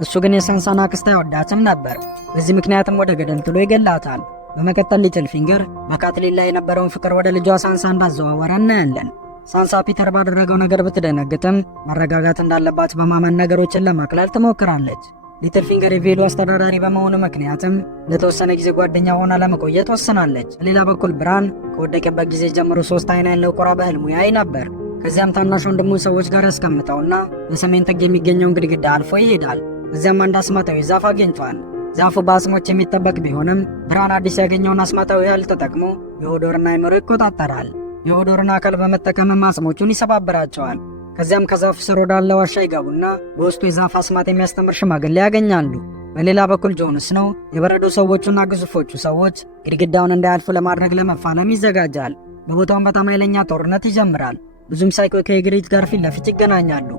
እሱ ግን የሳንሳን አክስት አይወዳትም ነበር። በዚህ ምክንያትም ወደ ገደል ጥሎ ይገላታል። በመቀጠል ሊትል ፊንገር በካትሊን ላይ የነበረውን ፍቅር ወደ ልጇ ሳንሳ እንዳዘዋወረ እናያለን። ሳንሳ ፒተር ባደረገው ነገር ብትደነግጥም መረጋጋት እንዳለባት በማመን ነገሮችን ለማቅለል ትሞክራለች። ሊትል ፊንገር የቬሉ አስተዳዳሪ በመሆኑ ምክንያትም ለተወሰነ ጊዜ ጓደኛ ሆና ለመቆየት ወስናለች። በሌላ በኩል ብራን ከወደቀበት ጊዜ ጀምሮ 3 አይን ያለው ቁራ በህልሙ ያይ ነበር። ከዚያም ታናሽ ወንድሙ ሰዎች ጋር ያስቀምጠውና በሰሜን ጥግ የሚገኘውን ግድግዳ አልፎ ይሄዳል። እዚያም አንድ አስማታዊ ዛፍ አግኝቷል። ዛፉ በአጽሞች የሚጠበቅ ቢሆንም ብራን አዲስ ያገኘውን አስማታዊ ኃይል ተጠቅሞ የሆዶርን አእምሮ ይቆጣጠራል። የሆዶርን አካል በመጠቀምም አጽሞቹን ይሰባብራቸዋል። ከዚያም ከዛፍ ስር ወዳለ ዋሻ ይገቡና በውስጡ የዛፍ አስማት የሚያስተምር ሽማግሌ ያገኛሉ። በሌላ በኩል ጆን ስኖው የበረዶ ሰዎቹና ግዙፎቹ ሰዎች ግድግዳውን እንዳያልፉ ለማድረግ ለመፋለም ይዘጋጃል። በቦታውም በጣም ኃይለኛ ጦርነት ይጀምራል። ብዙም ሳይቆይ ከኢግሪት ጋር ፊት ለፊት ይገናኛሉ።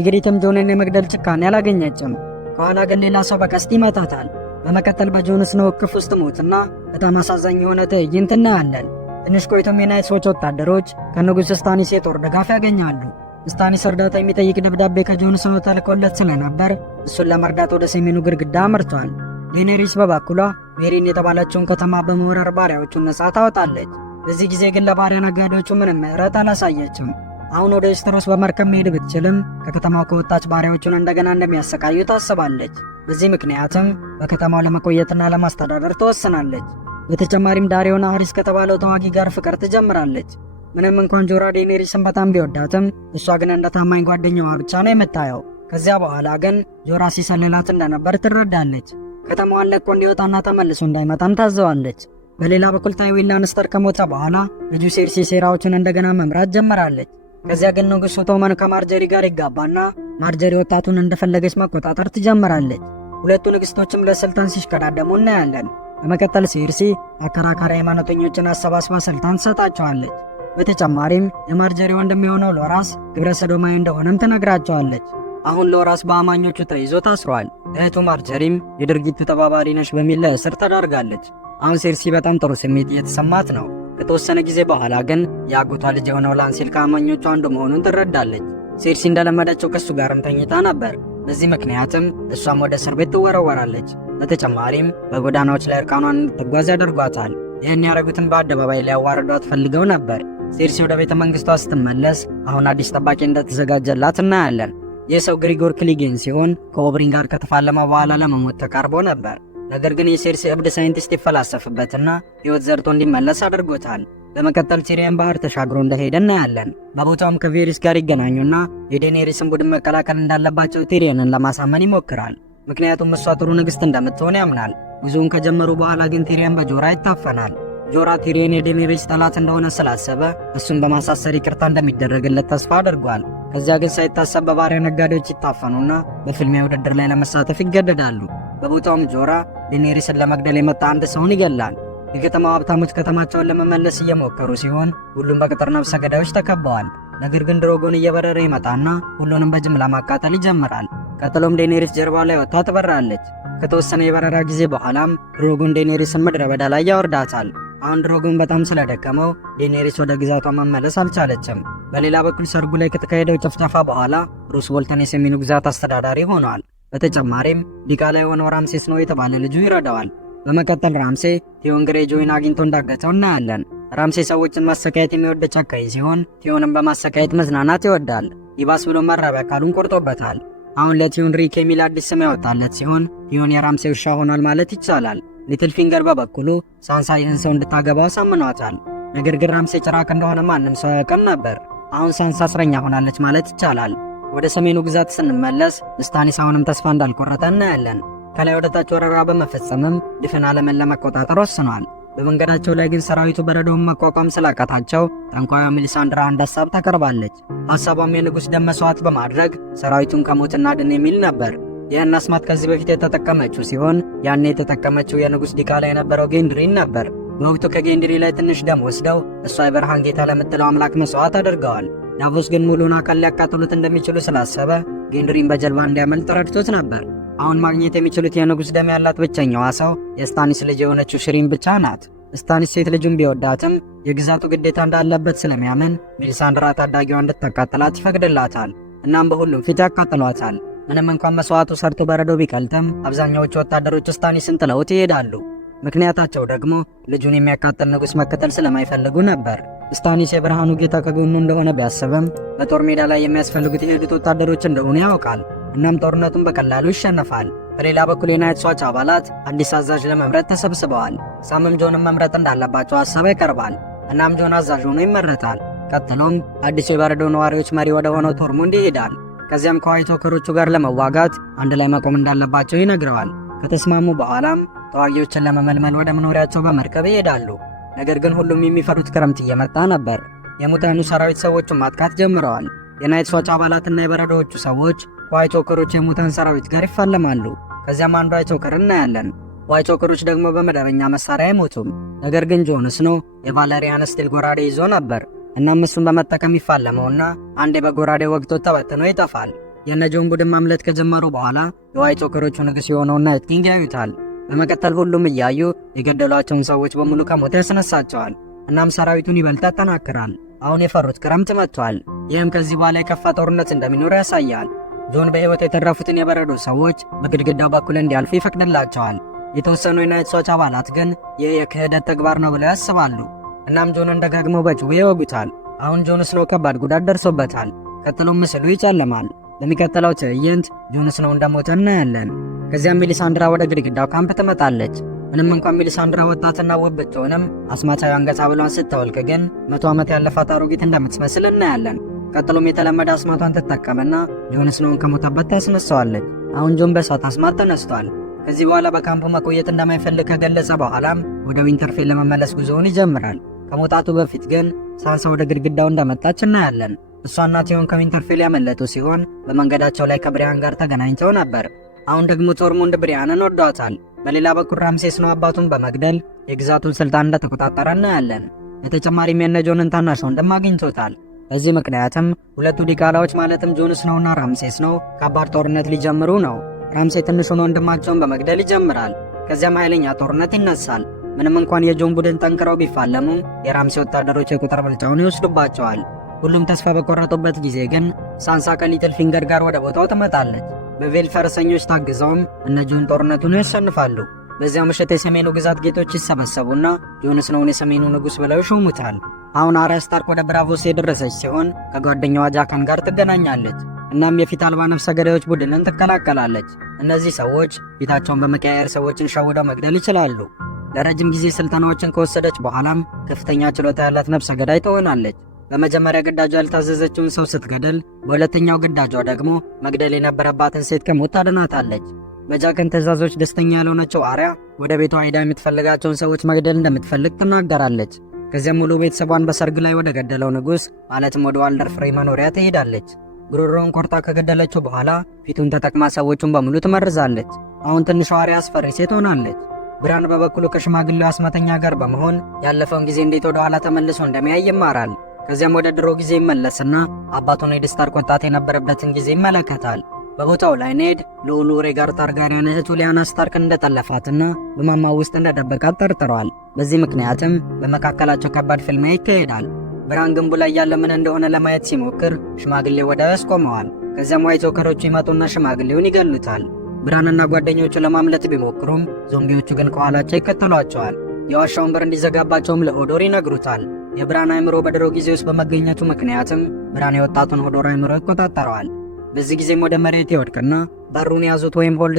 ኢግሪትም ጆንን የመግደል ጭካኔ አላገኘችም። ከኋላ ግን ሌላ ሰው በቀስት ይመታታል። በመቀጠል በጆን ስኖው እቅፍ ውስጥ ሞትና በጣም አሳዛኝ የሆነ ትዕይንት እናያለን። ትንሽ ቆይቶም የናይትሶች ወታደሮች ከንጉሥ ስታኒስ የጦር ድጋፍ ያገኛሉ። ስታኒስ እርዳታ የሚጠይቅ ደብዳቤ ከጆን ስኖው ተልኮለት ስለነበር እሱን ለመርዳት ወደ ሰሜኑ ግድግዳ አምርቷል። ዴኔሪስ በበኩሏ ሜሪን የተባለችውን ከተማ በመውረር ባሪያዎቹን ነጻ ታወጣለች። በዚህ ጊዜ ግን ለባሪያ ነጋዴዎቹ ምንም ምሕረት አላሳየችም። አሁን ወደ ኤስተሮስ በመርከብ መሄድ ብትችልም ከከተማው ከወጣች ባሪያዎቹን እንደገና እንደሚያሰቃዩ ታስባለች። በዚህ ምክንያትም በከተማው ለመቆየትና ለማስተዳደር ትወስናለች። በተጨማሪም ዳሪዮና ሃሪስ ከተባለው ተዋጊ ጋር ፍቅር ትጀምራለች። ምንም እንኳን ጆራ ዴኔሪስን በጣም ቢወዳትም እሷ ግን እንደ ታማኝ ጓደኛዋ ብቻ ነው የምታየው። ከዚያ በኋላ ግን ጆራ ሲሰልላት እንደነበር ትረዳለች። ከተማዋን ለቆ እንዲወጣና ተመልሶ እንዳይመጣም ታዘዋለች። በሌላ በኩል ታይዊን ላንስተር ከሞተ በኋላ ልጁ ሴርሲ ሴራዎችን እንደገና መምራት ጀመራለች። ከዚያ ግን ንጉሡ ቶመን ከማርጀሪ ጋር ይጋባና ማርጀሪ ወጣቱን እንደፈለገች መቆጣጠር ትጀምራለች። ሁለቱ ንግሥቶችም ለስልጣን ሲሽቀዳደሙ እናያለን። በመቀጠል ሴርሲ አከራካሪ ሃይማኖተኞችን አሰባስባ ስልጣን ትሰጣቸዋለች። በተጨማሪም የማርጀሪ ወንድም የሆነው ሎራስ ግብረ ሰዶማዊ እንደሆነም ትነግራቸዋለች። አሁን ሎራስ በአማኞቹ ተይዞ ታስሯል። እህቱ ማርጀሪም የድርጊቱ ተባባሪ ነች በሚል ለእስር ተዳርጋለች። አሁን ሴርሲ በጣም ጥሩ ስሜት እየተሰማት ነው። ከተወሰነ ጊዜ በኋላ ግን የአጎቷ ልጅ የሆነው ላንሴል ከአማኞቹ አንዱ መሆኑን ትረዳለች። ሴርሲ እንደለመደችው ከሱ ጋርም ተኝታ ነበር። በዚህ ምክንያትም እሷም ወደ እስር ቤት ትወረወራለች። በተጨማሪም በጎዳናዎች ላይ እርቃኗን እንድትጓዝ ያደርጓታል። ይህን ያደረጉትን በአደባባይ ሊያዋርዷት ፈልገው ነበር። ሴርሲ ወደ ቤተ መንግስቷ ስትመለስ አሁን አዲስ ጠባቂ እንደተዘጋጀላት እናያለን። ይህ ሰው ግሪጎር ክሊጌን ሲሆን ከኦብሪን ጋር ከተፋለመ በኋላ ለመሞት ተቃርቦ ነበር። ነገር ግን የሴርሲ እብድ ሳይንቲስት ይፈላሰፍበትና ሕይወት ዘርቶ እንዲመለስ አድርጎታል። በመቀጠል ቲሪየን ባህር ተሻግሮ እንደሄደ እናያለን። በቦታውም ከቬሪስ ጋር ይገናኙና የዴኔሪስን ቡድን መቀላቀል እንዳለባቸው ቲሪየንን ለማሳመን ይሞክራል። ምክንያቱም እሷ ጥሩ ንግሥት እንደምትሆን ያምናል። ጉዞውን ከጀመሩ በኋላ ግን ቲሪየን በጆራ ይታፈናል። ጆራ ቲሪየን የዴኔሪስ ጠላት እንደሆነ ስላሰበ እሱን በማሳሰር ይቅርታ እንደሚደረግለት ተስፋ አድርጓል። ከዚያ ግን ሳይታሰብ በባሪያ ነጋዴዎች ይታፈኑና በፍልሚያ ውድድር ላይ ለመሳተፍ ይገደዳሉ። በቦታውም ጆራ ዴኔሪስን ለመግደል የመጣ አንድ ሰውን ይገላል። የከተማው ሀብታሞች ከተማቸውን ለመመለስ እየሞከሩ ሲሆን ሁሉም በቅጥር ነፍሰ ገዳዮች ተከበዋል። ነገር ግን ድሮጎን እየበረረ ይመጣና ሁሉንም በጅምላ ማቃጠል ይጀምራል። ቀጥሎም ዴኔሪስ ጀርባ ላይ ወጥታ ትበራለች። ከተወሰነ የበረራ ጊዜ በኋላም ድሮጎን ዴኔሪስን ምድረ በዳ ላይ ያወርዳታል። አሁን ድሮጎን በጣም ስለደከመው ዴኔሪስ ወደ ግዛቷ መመለስ አልቻለችም። በሌላ በኩል ሰርጉ ላይ ከተካሄደው ጭፍጨፋ በኋላ ሩስ ቦልተን የሰሜኑ ግዛት አስተዳዳሪ ሆኗል። በተጨማሪም ዲቃላ የሆነው ራምሴስ ነው የተባለ ልጁ ይረዳዋል። በመቀጠል ራምሴ ቲዮን ግሬጆይን አግኝቶ እንዳገተው እናያለን። ራምሴ ሰዎችን ማሰቃየት የሚወድ ጨካኝ ሲሆን ቲዮንም በማሰቃየት መዝናናት ይወዳል። ይባስ ብሎ መራቢያ አካሉን ቆርጦበታል። አሁን ለቲዮን ሪክ የሚል አዲስ ስም ያወጣለት ሲሆን ቲዮን የራምሴ ውሻ ሆኗል ማለት ይቻላል። ሊትል ፊንገር በበኩሉ ሳንሳ ይህን ሰው እንድታገባው አሳምኗታል። ነገር ግን ራምሴ ጭራቅ እንደሆነ ማንም ሰው ያውቅም ነበር። አሁን ሳንሳ እስረኛ ሆናለች ማለት ይቻላል። ወደ ሰሜኑ ግዛት ስንመለስ ስታኒስ አሁንም ተስፋ እንዳልቆረጠ እናያለን። ከላይ ወደ ታች ወረራ በመፈጸምም ድፍን ዓለምን ለመቆጣጠር ወስኗል። በመንገዳቸው ላይ ግን ሰራዊቱ በረዶውን መቋቋም ስላቃታቸው ጠንቋዩ ሜሊሳንድራ አንድ ሀሳብ ታቀርባለች። ሀሳቧም የንጉሥ ደም መስዋዕት በማድረግ ሰራዊቱን ከሞት እናድን የሚል ነበር። ይህን አስማት ከዚህ በፊት የተጠቀመችው ሲሆን ያኔ የተጠቀመችው የንጉሥ ዲቃላ የነበረው ጌንድሪን ነበር። በወቅቱ ከጌንድሪ ላይ ትንሽ ደም ወስደው እሷ የበረሃን ጌታ ለምትለው አምላክ መስዋዕት አድርገዋል። ዳቮስ ግን ሙሉን አካል ሊያቃጥሉት እንደሚችሉ ስላሰበ ጌንድሪን በጀልባ እንዲያመልጥ ረድቶት ነበር። አሁን ማግኘት የሚችሉት የንጉሥ ደም ያላት ብቸኛዋ ሰው የስታኒስ ልጅ የሆነችው ሽሪን ብቻ ናት። ስታኒስ ሴት ልጁን ቢወዳትም የግዛቱ ግዴታ እንዳለበት ስለሚያምን ሜሊሳንድራ ታዳጊዋ እንድታቃጥላት ይፈቅድላታል። እናም በሁሉም ፊት ያቃጥሏታል። ምንም እንኳን መስዋዕቱ ሰርቶ በረዶ ቢቀልጥም አብዛኛዎቹ ወታደሮች ስታኒስን ጥለውት ይሄዳሉ። ምክንያታቸው ደግሞ ልጁን የሚያቃጥል ንጉሥ መከተል ስለማይፈልጉ ነበር። ስታኒስ የብርሃኑ ጌታ ከጎኑ እንደሆነ ቢያስብም በጦር ሜዳ ላይ የሚያስፈልጉት የሄዱት ወታደሮች እንደሆኑ ያውቃል። እናም ጦርነቱን በቀላሉ ይሸነፋል። በሌላ በኩል የናይትስ ዋች አባላት አዲስ አዛዥ ለመምረጥ ተሰብስበዋል። ሳምም ጆንን መምረጥ እንዳለባቸው ሀሳብ ይቀርባል። እናም ጆን አዛዥ ሆኖ ይመረጣል። ቀጥሎም አዲሱ የበረዶ ነዋሪዎች መሪ ወደ ሆነው ቶርሙንድ ይሄዳል። ከዚያም ከዋይት ዎከሮቹ ጋር ለመዋጋት አንድ ላይ መቆም እንዳለባቸው ይነግረዋል። ከተስማሙ በኋላም ተዋጊዎችን ለመመልመል ወደ መኖሪያቸው በመርከብ ይሄዳሉ። ነገር ግን ሁሉም የሚፈሩት ክረምት እየመጣ ነበር። የሙታኑ ሰራዊት ሰዎቹን ማጥቃት ጀምረዋል። የናይትስ ዋች አባላትና የበረዶዎቹ ሰዎች ከዋይት ዎከሮች የሙታን ሰራዊት ጋር ይፋለማሉ። ከዚያም አንዱ ዋይት ዎከር እናያለን። ዋይት ዎከሮች ደግሞ በመደበኛ መሳሪያ አይሞቱም። ነገር ግን ጆን ስኖው የቫለሪያን ስቲል ጎራዴ ይዞ ነበር። እናም እሱን በመጠቀም ይፋለመውና አንዴ በጎራዴ ወግቶ ተበትኖ ይጠፋል። የነ ጆን ቡድን ማምለጥ ከጀመሩ በኋላ የዋይት ዎከሮቹ ንጉሥ የሆነውን ናይት ኪንግ ያዩታል። በመቀጠል ሁሉም እያዩ የገደሏቸውን ሰዎች በሙሉ ከሞት ያስነሳቸዋል። እናም ሰራዊቱን ይበልጥ ያጠናክራል። አሁን የፈሩት ክረምት መጥቷል። ይህም ከዚህ በኋላ የከፋ ጦርነት እንደሚኖር ያሳያል። ጆን በሕይወት የተረፉትን የበረዶ ሰዎች በግድግዳው በኩል እንዲያልፉ ይፈቅድላቸዋል። የተወሰኑ የናይትስ ዋች አባላት ግን ይህ የክህደት ተግባር ነው ብለው ያስባሉ። እናም ጆንን ደጋግመው በጩቤ ይወጉታል። አሁን ጆን ስኖው ከባድ ጉዳት ደርሶበታል። ቀጥሎም ምስሉ ይጨልማል። በሚቀጥለው ትዕይንት ጆን ስኖው እንደሞተ እናያለን። ከዚያም ሜሊሳንድራ ወደ ግድግዳው ካምፕ ትመጣለች። ምንም እንኳን ሜሊሳንድራ ወጣትና ውብ ብትሆንም አስማታዊ አንገት ሐብሏን ስታወልቅ ግን 100 ዓመት ያለፋት አሮጊት እንደምትመስል እናያለን። ቀጥሎም የተለመደ አስማቷን ትጠቀምና ጆን ስኖውን ከሞተበት ታስነሳዋለች። አሁን ጆን በእሳት አስማት ተነስቷል። ከዚህ በኋላ በካምፑ መቆየት እንደማይፈልግ ከገለጸ በኋላም ወደ ዊንተርፌል ለመመለስ ጉዞውን ይጀምራል። ከመውጣቱ በፊት ግን ሳንሳ ወደ ግድግዳው እንደመጣች እናያለን። እሷና ቲዮን ከዊንተርፌል ያመለጡ ሲሆን በመንገዳቸው ላይ ከብሪያን ጋር ተገናኝተው ነበር። አሁን ደግሞ ቶርሙንድ ብሪያንን ወዷታል። በሌላ በኩል ራምሴ ስኖው አባቱን በመግደል የግዛቱን ስልጣን እንደተቆጣጠረ እናያለን። በተጨማሪም የነ ጆንን ታናሽ ወንድም አግኝቶታል። በዚህ ምክንያትም ሁለቱ ዲቃላዎች ማለትም ጆን ስኖውና ራምሴ ስኖው ከባድ ጦርነት ሊጀምሩ ነው። ራምሴ ትንሹን ወንድማቸውን በመግደል ይጀምራል። ከዚያም ኃይለኛ ጦርነት ይነሳል። ምንም እንኳን የጆን ቡድን ጠንክረው ቢፋለሙም የራምሴ ወታደሮች የቁጥር ብልጫውን ይወስዱባቸዋል። ሁሉም ተስፋ በቆረጡበት ጊዜ ግን ሳንሳ ከሊትል ፊንገር ጋር ወደ ቦታው ትመጣለች። በቬል ፈረሰኞች ታግዘውም እነ ጆን ጦርነቱን ያሸንፋሉ። በዚያው ምሽት የሰሜኑ ግዛት ጌቶች ይሰበሰቡና ጆን ስኖውን የሰሜኑ ንጉሥ ብለው ይሾሙታል። አሁን አርያ ስታርክ ወደ ብራቮስ የደረሰች ሲሆን ከጓደኛዋ ጃካን ጋር ትገናኛለች። እናም የፊት አልባ ነፍሰ ገዳዮች ቡድንን ትቀላቀላለች። እነዚህ ሰዎች ፊታቸውን በመቀያየር ሰዎችን ሸውደው መግደል ይችላሉ። ለረጅም ጊዜ ስልጠናዎችን ከወሰደች በኋላም ከፍተኛ ችሎታ ያላት ነፍሰ ገዳይ ትሆናለች። በመጀመሪያ ግዳጇ ያልታዘዘችውን ሰው ስትገድል፣ በሁለተኛው ግዳጇ ደግሞ መግደል የነበረባትን ሴት ከሞት ታድናታለች። በጃክን ትዕዛዞች ደስተኛ ያልሆነችው አርያ ወደ ቤቷ ሄዳ የምትፈልጋቸውን ሰዎች መግደል እንደምትፈልግ ትናገራለች። ከዚያም ሙሉ ቤተሰቧን በሰርግ ላይ ወደ ገደለው ንጉሥ ማለትም ወደ ዋልደር ፍሬ መኖሪያ ትሄዳለች። ጉሮሮውን ቆርጣ ከገደለችው በኋላ ፊቱን ተጠቅማ ሰዎቹን በሙሉ ትመርዛለች። አሁን ትንሿ አርያ አስፈሪ ሴት ሆናለች። ብራን በበኩሉ ከሽማግሌው አስማተኛ ጋር በመሆን ያለፈውን ጊዜ እንዴት ወደ ኋላ ተመልሶ እንደሚያይ ይማራል። ከዚያም ወደ ድሮ ጊዜ ይመለስና አባቱን ኔድ ስታርክ ወጣት የነበረበትን ጊዜ ይመለከታል። በቦታው ላይ ኔድ ልዑሉ ሬጋር ታርጋሪያን እህቱ ሊያና ስታርክ እንደጠለፋትና በማማ ውስጥ እንደደበቃት ጠርጥረዋል። በዚህ ምክንያትም በመካከላቸው ከባድ ፍልሚያ ይካሄዳል። ብራን ግንቡ ላይ ያለ ምን እንደሆነ ለማየት ሲሞክር ሽማግሌው ወደ ያስቆመዋል። ከዚያም ዋይት ዎከሮቹ ይመጡና ሽማግሌውን ይገሉታል። ብራንና ጓደኞቹ ለማምለጥ ቢሞክሩም ዞምቢዎቹ ግን ከኋላቸው ይከተሏቸዋል። የዋሻውን በር እንዲዘጋባቸውም ለሆዶር ይነግሩታል። የብራን አእምሮ በድሮ ጊዜ ውስጥ በመገኘቱ ምክንያትም ብራን የወጣቱን ሆዶር አእምሮ ይቆጣጠረዋል። በዚህ ጊዜም ወደ መሬት ይወድቅና በሩን ያዙት ወይም ሆልድ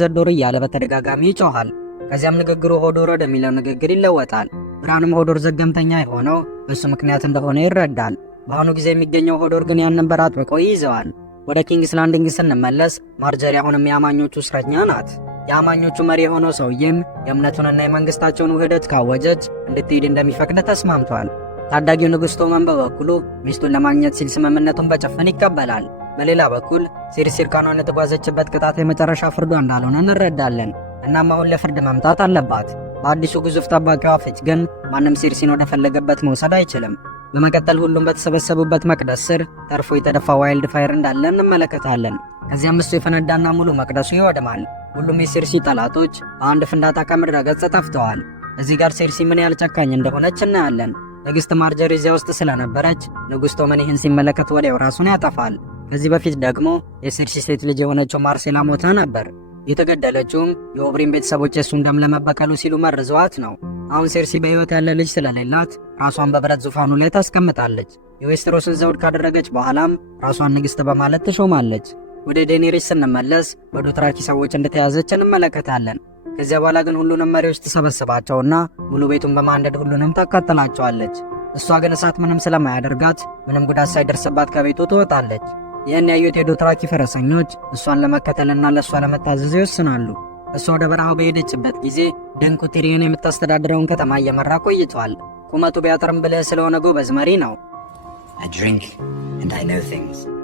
ዘዶር እያለ በተደጋጋሚ ይጮኋል። ከዚያም ንግግሩ ሆዶር ወደሚለው ንግግር ይለወጣል። ብራንም ሆዶር ዘገምተኛ የሆነው በሱ ምክንያት እንደሆነ ይረዳል። በአሁኑ ጊዜ የሚገኘው ሆዶር ግን ያንን በር አጥብቆ ይይዘዋል። ወደ ኪንግስ ላንዲንግ ስንመለስ ማርጀሪ አሁንም የአማኞቹ እስረኛ ናት። የአማኞቹ መሪ የሆነው ሰውዬም የእምነቱንና የመንግስታቸውን ውህደት ካወጀች እንድትሄድ እንደሚፈቅድ ተስማምቷል። ታዳጊው ንጉሥ ቶመን በበኩሉ ሚስቱን ለማግኘት ሲል ስምምነቱን በጭፍን ይቀበላል። በሌላ በኩል ሲርሲ እርቃኗን የተጓዘችበት ቅጣት የመጨረሻ ፍርዷ እንዳልሆነ እንረዳለን። እናም አሁን ለፍርድ መምጣት አለባት። በአዲሱ ግዙፍ ጠባቂዋ ፊት ግን ማንም ሲርሲን ወደፈለገበት መውሰድ አይችልም። በመቀጠል ሁሉም በተሰበሰቡበት መቅደስ ስር ተርፎ የተደፋ ዋይልድ ፋየር እንዳለ እንመለከታለን። ከዚያም እሱ የፈነዳና ሙሉ መቅደሱ ይወድማል። ሁሉም የሲርሲ ጠላቶች በአንድ ፍንዳታ ከምድረ ገጽ ጠፍተዋል። እዚህ ጋር ሲርሲ ምን ያህል ጨካኝ እንደሆነች እናያለን። ንግሥት ማርጀሪ እዚያ ውስጥ ስለነበረች ንጉሥ ቶመን ይህን ሲመለከት ወዲያው ራሱን ያጠፋል። ከዚህ በፊት ደግሞ የሲርሲ ሴት ልጅ የሆነችው ማርሴላ ሞታ ነበር። የተገደለችውም የኦብሪን ቤተሰቦች የእሱን ደም ለመበቀሉ ሲሉ መርዘዋት ነው። አሁን ሲርሲ በሕይወት ያለ ልጅ ስለሌላት ራሷን በብረት ዙፋኑ ላይ ታስቀምጣለች። የዌስተሮስን ዘውድ ካደረገች በኋላም ራሷን ንግሥት በማለት ትሾማለች። ወደ ዴኔሪስ ስንመለስ በዶትራኪ ሰዎች እንደተያዘች እንመለከታለን። ከዚያ በኋላ ግን ሁሉንም መሪዎች ትሰበስባቸውና ሙሉ ቤቱን በማንደድ ሁሉንም ታቃጥላቸዋለች። እሷ ግን እሳት ምንም ስለማያደርጋት ምንም ጉዳት ሳይደርስባት ከቤቱ ትወጣለች። ይህን ያዩት የዶትራኪ ፈረሰኞች እሷን ለመከተልና ለእሷ ለመታዘዝ ይወስናሉ። እሷ ወደ በረሃው በሄደችበት ጊዜ ድንቁ ቲሪዮን የምታስተዳድረውን ከተማ እየመራ ቆይቷል። ቁመቱ ቢያጥርም ብልህ ስለሆነ ጎበዝ መሪ ነው።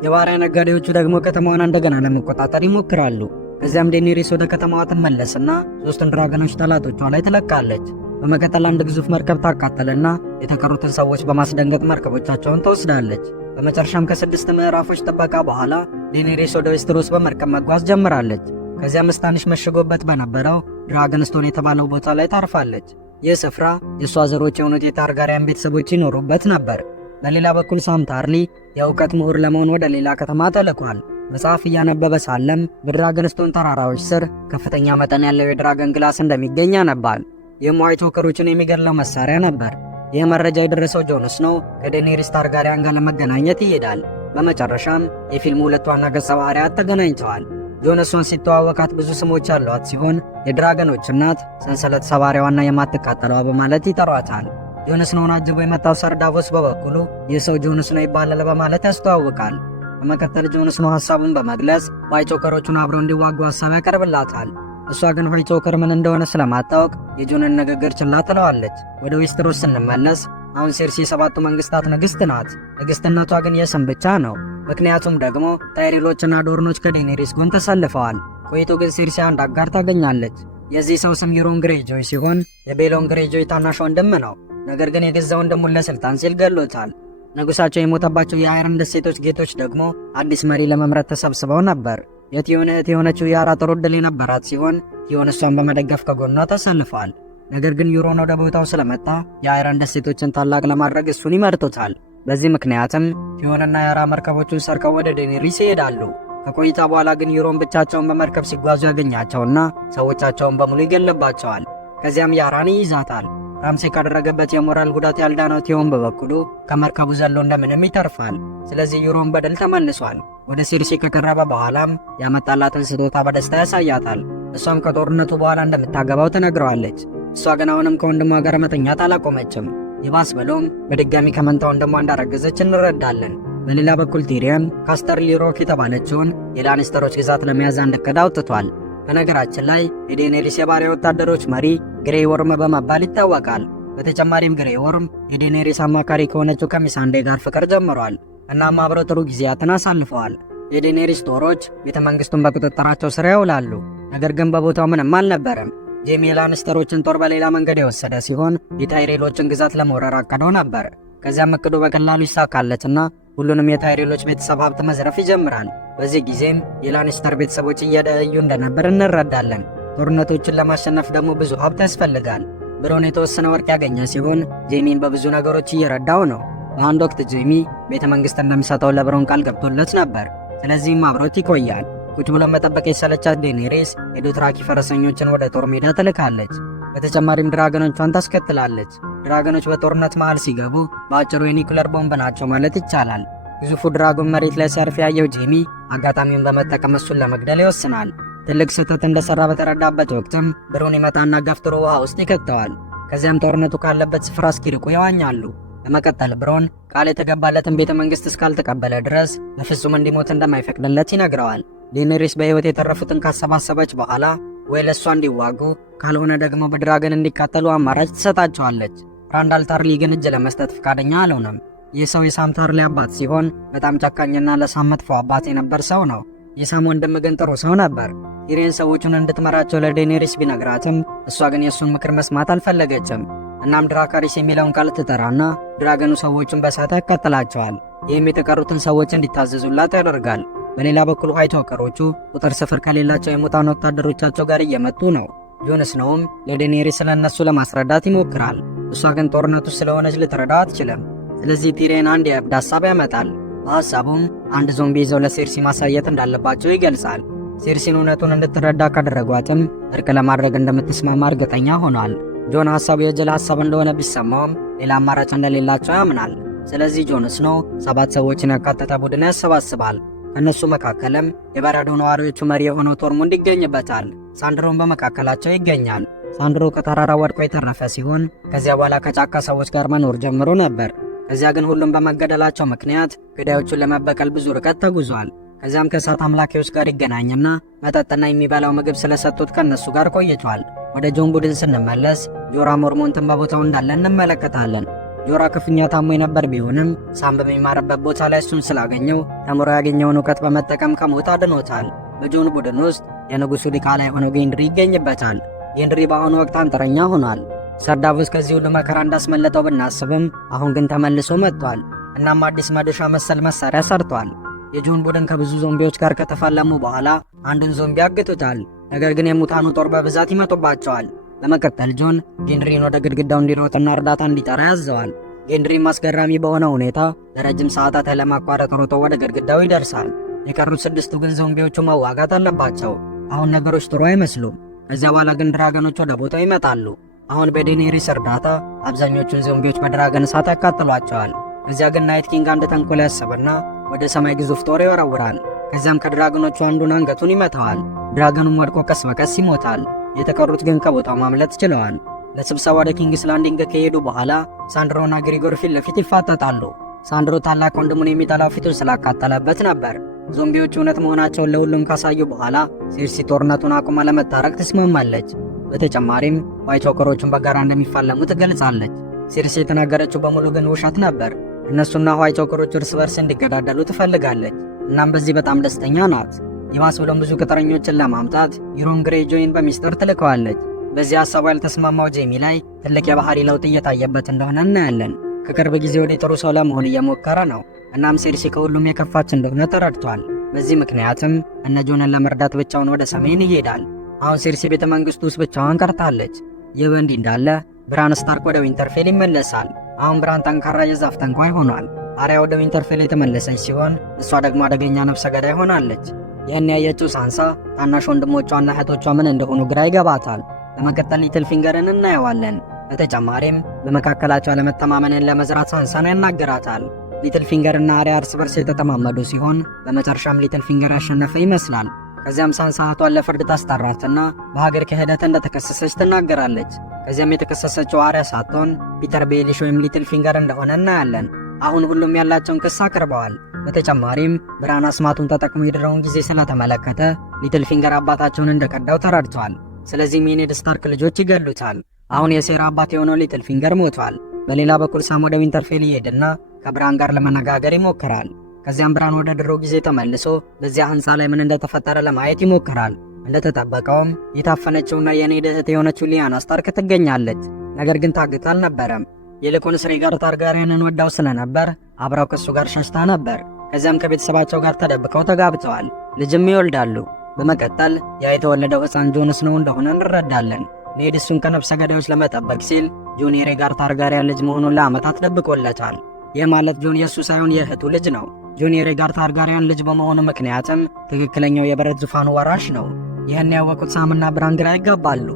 የባሪያ ነጋዴዎቹ ደግሞ ከተማዋን እንደገና ለመቆጣጠር ይሞክራሉ። ከዚያም ዴኔሪስ ወደ ከተማዋ ትመለስና ሶስቱን ድራገኖች ጠላቶቿ ላይ ትለቃለች። በመቀጠል አንድ ግዙፍ መርከብ ታቃጠልና የተቀሩትን ሰዎች በማስደንገጥ መርከቦቻቸውን ትወስዳለች። በመጨረሻም ከ6 ምዕራፎች ጥበቃ በኋላ ዴኔሪስ ወደ ዌስተሮስ በመርከብ መጓዝ ጀምራለች። ከዚያም ስታኒሽ መሽጎበት በነበረው ድራገንስቶን የተባለው ቦታ ላይ ታርፋለች። ይህ ስፍራ የእሷ ዘሮች የሆኑት የታርጋሪያን ቤተሰቦች ይኖሩበት ነበር። በሌላ በኩል ሳም ታርሊ የእውቀት ምሁር ለመሆን ወደ ሌላ ከተማ ተልኳል። መጽሐፍ እያነበበ ሳለም በድራገንስቶን ተራራዎች ስር ከፍተኛ መጠን ያለው የድራገን ግላስ እንደሚገኝ ያነባል። ይህም ዋይት ዎከሮችን የሚገድለው መሳሪያ ነበር። ይህ መረጃ የደረሰው ጆን ስኖው ከዴኔሪስ ታርጋሪያን ጋር ለመገናኘት ይሄዳል። በመጨረሻም የፊልሙ ሁለት ዋና ገጸ ባህሪያት ተገናኝተዋል። ጆን ስኖን ሲተዋወቃት ብዙ ስሞች ያሏት ሲሆን የድራገኖች እናት፣ ሰንሰለት ሰባሪዋና የማትቃጠለዋ በማለት ይጠሯታል። ጆን ስኖውን አጅቦ የመጣው ሰር ዳቮስ በበኩሉ ይህ ሰው ጆን ስኖው ይባላል በማለት ያስተዋውቃል። በመቀጠል ጆን ስኖው ሐሳቡን በመግለጽ ዋይት ዎከሮቹን አብረው እንዲዋጉ ሐሳብ ያቀርብላታል። እሷ ግን ዋይት ዎከር ምን እንደሆነ ስለማታውቅ የጆንን ንግግር ችላ ትለዋለች። ወደ ዌስተሮስ ስንመለስ አሁን ሲርሲ የሰባቱ መንግስታት ንግሥት ናት። ንግሥትነቷ ግን የስም ብቻ ነው። ምክንያቱም ደግሞ ታይሪሎችና ዶርኖች ከዴኔሪስ ጎን ተሰልፈዋል። ቆይቶ ግን ሲርሲ አንድ አጋር ታገኛለች። የዚህ ሰው ስም ዩሮን ግሬጆይ ሲሆን የቤሎን ግሬጆይ ታናሽ ወንድም ነው። ነገር ግን የገዛ ወንድሙን ለስልጣን ሲል ገሎታል። ንጉሳቸው የሞተባቸው የአይረን ደሴቶች ጌቶች ደግሞ አዲስ መሪ ለመምረጥ ተሰብስበው ነበር። የቲዮን እህት የሆነችው ያራ ጥሩ ዕድል የነበራት ሲሆን ቲዮን እሷን በመደገፍ ከጎኗ ተሰልፏል። ነገር ግን ዩሮን ወደ ቦታው ስለመጣ የአይረን ደሴቶችን ታላቅ ለማድረግ እሱን ይመርጡታል። በዚህ ምክንያትም ቲዮንና ያራ መርከቦቹን ሰርቀው ወደ ዴኔሪስ ይሄዳሉ። ከቆይታ በኋላ ግን ዩሮን ብቻቸውን በመርከብ ሲጓዙ ያገኛቸውና ሰዎቻቸውን በሙሉ ይገለባቸዋል። ከዚያም ያራን ይይዛታል። ራምሴ ካደረገበት የሞራል ጉዳት ያልዳነው ቲዮን በበኩሉ ከመርከቡ ዘሎ እንደምንም ይተርፋል። ስለዚህ ዩሮን በድል ተመልሷል። ወደ ሲርሲ ከቀረበ በኋላም ያመጣላትን ስጦታ በደስታ ያሳያታል። እሷም ከጦርነቱ በኋላ እንደምታገባው ትነግረዋለች። እሷ ግን አሁንም ከወንድሟ ጋር መተኛት አላቆመችም። ይባስ ብሎም በድጋሚ ከመንታ ወንድሟ እንዳረገዘች እንረዳለን። በሌላ በኩል ቲሪዮን ካስተርሊ ሮክ የተባለችውን የላኒስተሮች ግዛት ለመያዝ አንድ ዕቅድ አውጥቷል። በነገራችን ላይ የዴኔሪስ የባሪያ ወታደሮች መሪ ግሬይ ወርም በመባል ይታወቃል። በተጨማሪም ግሬይ ወርም የዴኔሪስ አማካሪ ከሆነችው ከሚሳንዴ ጋር ፍቅር ጀምሯል። እናም አብረው ጥሩ ጊዜያትን አሳልፈዋል። የዴኔሪስ ጦሮች ቤተ መንግሥቱን በቁጥጥራቸው ስር ያውላሉ። ነገር ግን በቦታው ምንም አልነበረም። ጄሚ የላኒስተሮችን ጦር በሌላ መንገድ የወሰደ ሲሆን የታይሬሎችን ግዛት ለመውረር አቅዶ ነበር። ከዚያም እቅዱ በቀላሉ ይሳካለትና ሁሉንም የታይሬሎች ቤተሰብ ሀብት መዝረፍ ይጀምራል። በዚህ ጊዜም የላኒስተር ቤተሰቦች እየደዩ እንደነበር እንረዳለን። ጦርነቶችን ለማሸነፍ ደግሞ ብዙ ሀብት ያስፈልጋል። ብሮን የተወሰነ ወርቅ ያገኘ ሲሆን ጄሚን በብዙ ነገሮች እየረዳው ነው። በአንድ ወቅት ጄሚ ቤተ መንግሥት እንደሚሰጠው ለብሮን ቃል ገብቶለት ነበር። ስለዚህም አብሮት ይቆያል። ቁጭ ብሎ መጠበቅ የሰለቻት ዴኔሪስ የዶትራኪ ፈረሰኞችን ወደ ጦር ሜዳ ትልካለች። በተጨማሪም ድራገኖቿን ታስከትላለች። ድራገኖች በጦርነት መሃል ሲገቡ በአጭሩ የኒኩለር ቦምብ ናቸው ማለት ይቻላል። ግዙፉ ድራጎን መሬት ላይ ሲያርፍ ያየው ጄሚ አጋጣሚውን በመጠቀም እሱን ለመግደል ይወስናል። ትልቅ ስህተት እንደሰራ በተረዳበት ወቅትም ብሩን ይመጣና ገፍትሮ ውሃ ውስጥ ይከተዋል። ከዚያም ጦርነቱ ካለበት ስፍራ እስኪርቁ ይዋኛሉ። በመቀጠል ብሮን ቃል የተገባለትን ቤተ መንግሥት እስካልተቀበለ ድረስ በፍጹም እንዲሞት እንደማይፈቅድለት ይነግረዋል። ዴኔሪስ በሕይወት የተረፉትን ካሰባሰበች በኋላ ወይ ለእሷ እንዲዋጉ ካልሆነ ደግሞ በድራገን እንዲቃጠሉ አማራጭ ትሰጣቸዋለች። ራንዳል ታርሊ ግን እጅ ለመስጠት ፈቃደኛ አልሆነም። ይህ ሰው የሳም ታርሊ አባት ሲሆን በጣም ጨካኝና ለሳም መጥፎ አባት የነበር ሰው ነው። የሳም ወንድም ግን ጥሩ ሰው ነበር። ቲሪን ሰዎቹን እንድትመራቸው ለዴኔሪስ ቢነግራትም እሷ ግን የእሱን ምክር መስማት አልፈለገችም። እናም ድራካሪስ የሚለውን ቃል ትጠራና ድራገኑ ሰዎቹን በእሳት ያቃጥላቸዋል። ይህም የተቀሩትን ሰዎች እንዲታዘዙላት ያደርጋል። በሌላ በኩል ዋይት ዎከሮቹ ቁጥር ስፍር ከሌላቸው የሙታን ወታደሮቻቸው ጋር እየመጡ ነው። ጆን ስኖውም ለዴኔሪስ ስለነሱ ለማስረዳት ይሞክራል። እሷ ግን ጦርነቱ ስለሆነች ልትረዳው አትችልም። ስለዚህ ቲሪን አንድ የእብድ ሐሳብ ያመጣል። በሐሳቡም አንድ ዞምቢ ይዘው ለሴርሲ ማሳየት እንዳለባቸው ይገልጻል። ሴርሲን እውነቱን እንድትረዳ ካደረጓትም እርቅ ለማድረግ እንደምትስማማ እርግጠኛ ሆኗል። ጆን ሐሳቡ የጅል ሐሳብ እንደሆነ ቢሰማውም ሌላ አማራጭ እንደሌላቸው ያምናል። ስለዚህ ጆን ስኖው 7 ሰዎችን ያካተተ ቡድን ያሰባስባል። ከእነሱ መካከልም የበረዶ ነዋሪዎቹ መሪ የሆነው ቶርሙንድ ይገኝበታል። ሳንድሮን በመካከላቸው ይገኛል። ሳንድሮ ከተራራ ወድቆ የተረፈ ሲሆን ከዚያ በኋላ ከጫካ ሰዎች ጋር መኖር ጀምሮ ነበር። ከዚያ ግን ሁሉም በመገደላቸው ምክንያት ገዳዮቹን ለመበቀል ብዙ ርቀት ተጉዟል። ከዚያም ከእሳት አምላኪዎች ጋር ይገናኝና መጠጥና የሚበላው ምግብ ስለሰጡት ከእነሱ ጋር ቆይቷል። ወደ ጆን ቡድን ስንመለስ ጆራ ሞርሞንትን በቦታው እንዳለ እንመለከታለን። ጆራ ክፉኛ ታሞ የነበር ቢሆንም ሳም በሚማርበት ቦታ ላይ እሱን ስላገኘው ተምሮ ያገኘውን እውቀት በመጠቀም ከሞት አድኖታል። በጆን ቡድን ውስጥ የንጉሡ ዲቃላ የሆነው ጌንድሪ ይገኝበታል። ጌንድሪ በአሁኑ ወቅት አንጥረኛ ሆኗል። ሰርዳቭስ ከዚህ ሁሉ መከራ እንዳስመለጠው ብናስብም አሁን ግን ተመልሶ መጥቷል። እናም አዲስ መዶሻ መሰል መሳሪያ ሰርቷል። የጆን ቡድን ከብዙ ዞምቢዎች ጋር ከተፋለሙ በኋላ አንዱን ዞምቢ ያግቱታል። ነገር ግን የሙታኑ ጦር በብዛት ይመጡባቸዋል። በመቀጠል ጆን ጌንድሪን ወደ ግድግዳው እንዲሮጥና እርዳታ እንዲጠራ ያዘዋል። ጌንድሪም አስገራሚ በሆነ ሁኔታ ለረጅም ሰዓታት ለማቋረጥ ሮጦ ወደ ግድግዳው ይደርሳል። የቀሩት 6ቱ ግን ዞምቢዎቹ መዋጋት አለባቸው። አሁን ነገሮች ጥሩ አይመስሉም። ከዚያ በኋላ ግን ድራገኖች ወደ ቦታው ይመጣሉ። አሁን በዴኔሪስ እርዳታ አብዛኞቹን ዞምቢዎች በድራገን እሳት ያቃጥሏቸዋል። ከዚያ ግን ናይት ኪንግ አንድ ተንኮል ያስብና ወደ ሰማይ ግዙፍ ጦር ይወረውራል። ከዚያም ከድራገኖቹ አንዱን አንገቱን ይመታዋል። ድራገኑም ወድቆ ቀስ በቀስ ይሞታል። የተቀሩት ግን ከቦታው ማምለጥ ችለዋል። ለስብሰባ ወደ ኪንግስ ላንዲንግ ከሄዱ በኋላ ሳንድሮና ግሪጎር ፊት ለፊት ይፋጠጣሉ። ሳንድሮ ታላቅ ወንድሙን የሚጠላው ፊቱን ስላቃጠለበት ነበር። ዞምቢዎቹ እውነት መሆናቸውን ለሁሉም ካሳዩ በኋላ ሴርሲ ጦርነቱን አቁማ ለመታረቅ ትስማማለች። በተጨማሪም ዋይት ዎከሮቹን በጋራ እንደሚፋለሙ ትገልጻለች። ሴርሲ የተናገረችው በሙሉ ግን ውሸት ነበር። እነሱና ዋይት ዎከሮቹ እርስ በርስ እንዲገዳደሉ ትፈልጋለች። እናም በዚህ በጣም ደስተኛ ናት። ይባስ ብሎም ብዙ ቅጥረኞችን ለማምጣት ዩሮን ግሬጆይን በሚስጥር ትልከዋለች። በዚህ ሐሳቡ ያልተስማማው ጄሚ ላይ ትልቅ የባህሪ ለውጥ እየታየበት እንደሆነ እናያለን። ከቅርብ ጊዜ ወዲህ ጥሩ ሰው ለመሆን እየሞከረ ነው። እናም ሴርሲ ከሁሉም የከፋች እንደሆነ ተረድቷል። በዚህ ምክንያትም እነ ጆንን ለመርዳት ብቻውን ወደ ሰሜን ይሄዳል። አሁን ሴርሲ ቤተ መንግሥቱ ውስጥ ብቻዋን ቀርታለች። ይህ በእንዲህ እንዳለ ብራን ስታርክ ወደ ዊንተርፌል ይመለሳል። አሁን ብራን ጠንካራ የዛፍ ጠንቋይ ሆኗል። አርያ ወደ ዊንተርፌል የተመለሰች ሲሆን እሷ ደግሞ አደገኛ ነፍሰ ገዳይ ሆናለች። ይህን ያየችው ሳንሳ ታናሽ ወንድሞቿና እህቶቿ ምን እንደሆኑ ግራ ይገባታል። በመቀጠል ሊትል ፊንገርን እናየዋለን። በተጨማሪም በመካከላቸው አለመተማመንን ለመዝራት ሳንሳን ያናግራታል። ሊትል ፊንገርና አርያ እርስ በርስ የተጠማመዱ ሲሆን በመጨረሻም ሊትል ፊንገር ያሸነፈ ይመስላል። ከዚያም ሳንሳ እህቷን ለፍርድ ታስጠራትና በሀገር ክህደት እንደተከሰሰች ትናገራለች። ከዚያም የተከሰሰችው አርያ ሳትሆን ፒተር ቤሊሽ ወይም ሊትል ፊንገር እንደሆነ እናያለን። አሁን ሁሉም ያላቸውን ክስ አቅርበዋል። በተጨማሪም ብራን አስማቱን ተጠቅሞ የድሮውን ጊዜ ስለተመለከተ ሊትል ፊንገር አባታቸውን እንደቀዳው ተረድቷል። ስለዚህም የኔድ ስታርክ ልጆች ይገሉታል። አሁን የሴራ አባት የሆነው ሊትል ፊንገር ሞቷል። በሌላ በኩል ሳም ወደ ዊንተርፌል ይሄድና ከብራን ጋር ለመነጋገር ይሞክራል። ከዚያም ብራን ወደ ድሮ ጊዜ ተመልሶ በዚያ ህንፃ ላይ ምን እንደተፈጠረ ለማየት ይሞክራል። እንደተጠበቀውም የታፈነችውና የኔድ እህት የሆነችው ሊያና ስታርክ ትገኛለች። ነገር ግን ታግታ አልነበረም። ይልቁንስ ሬጋር ታርጋሪያንን ወዳው ስለነበር አብራው ከሱ ጋር ሸሽታ ነበር። ከዚያም ከቤተሰባቸው ጋር ተደብቀው ተጋብተዋል። ልጅም ይወልዳሉ። በመቀጠል ያ የተወለደው ሕፃን ጆን ስኖው እንደሆነ እንረዳለን። ኔድ እሱን ከነፍሰ ገዳዮች ለመጠበቅ ሲል ጆን የሬጋር ታርጋሪያን ልጅ መሆኑን ለዓመታት ደብቆለታል። ይህ ማለት ጆን የእሱ ሳይሆን የእህቱ ልጅ ነው። ጆን የሬጋር ታርጋሪያን ልጅ በመሆኑ ምክንያትም ትክክለኛው የበረት ዙፋኑ ወራሽ ነው። ይህን ያወቁት ሳምና ብራን ግራ ይጋባሉ።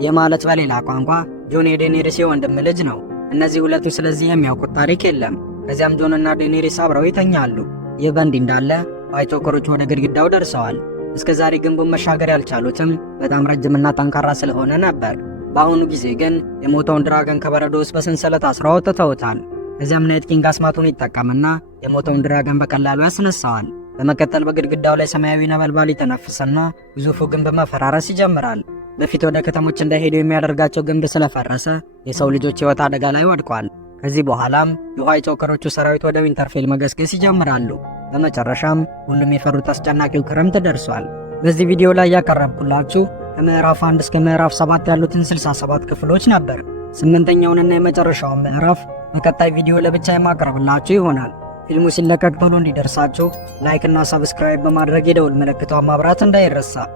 ይህ ማለት በሌላ ቋንቋ ጆን የዴኔሪስ የወንድም ልጅ ነው። እነዚህ ሁለቱ ስለዚህ የሚያውቁት ታሪክ የለም። ከዚያም ጆንና ዴኔሪስ አብረው ይተኛሉ። ይህ በእንዲህ እንዳለ ዋይት ዎከሮች ወደ ግድግዳው ደርሰዋል። እስከ ዛሬ ግንቡን መሻገር ያልቻሉትም በጣም ረጅምና ጠንካራ ስለሆነ ነበር። በአሁኑ ጊዜ ግን የሞተውን ድራገን ከበረዶ ውስጥ በሰንሰለት አስረው አውጥተውታል። ከዚያም ናይት ኪንግ አስማቱን ይጠቀምና የሞተውን ድራገን በቀላሉ ያስነሳዋል። በመቀጠል በግድግዳው ላይ ሰማያዊ ነበልባል ይተነፍስና ግዙፉ ግንብ መፈራረስ ይጀምራል። በፊት ወደ ከተሞች እንዳይሄዱ የሚያደርጋቸው ግንብ ስለፈረሰ የሰው ልጆች ሕይወት አደጋ ላይ ወድቋል። ከዚህ በኋላም የዋይት ዎከሮቹ ሰራዊት ወደ ዊንተርፌል መገስገስ ይጀምራሉ። በመጨረሻም ሁሉም የፈሩት አስጨናቂው ክረምት ደርሷል። በዚህ ቪዲዮ ላይ ያቀረብኩላችሁ ከምዕራፍ 1 እስከ ምዕራፍ 7 ያሉትን 67 ክፍሎች ነበር። 8ኛውንና የመጨረሻውን ምዕራፍ በቀጣይ ቪዲዮ ለብቻ የማቀርብላችሁ ይሆናል። ፊልሙ ሲለቀቅ ቶሎ እንዲደርሳችሁ ላይክ እና ሰብስክራይብ በማድረግ የደውል ምልክቷን ማብራት እንዳይረሳ።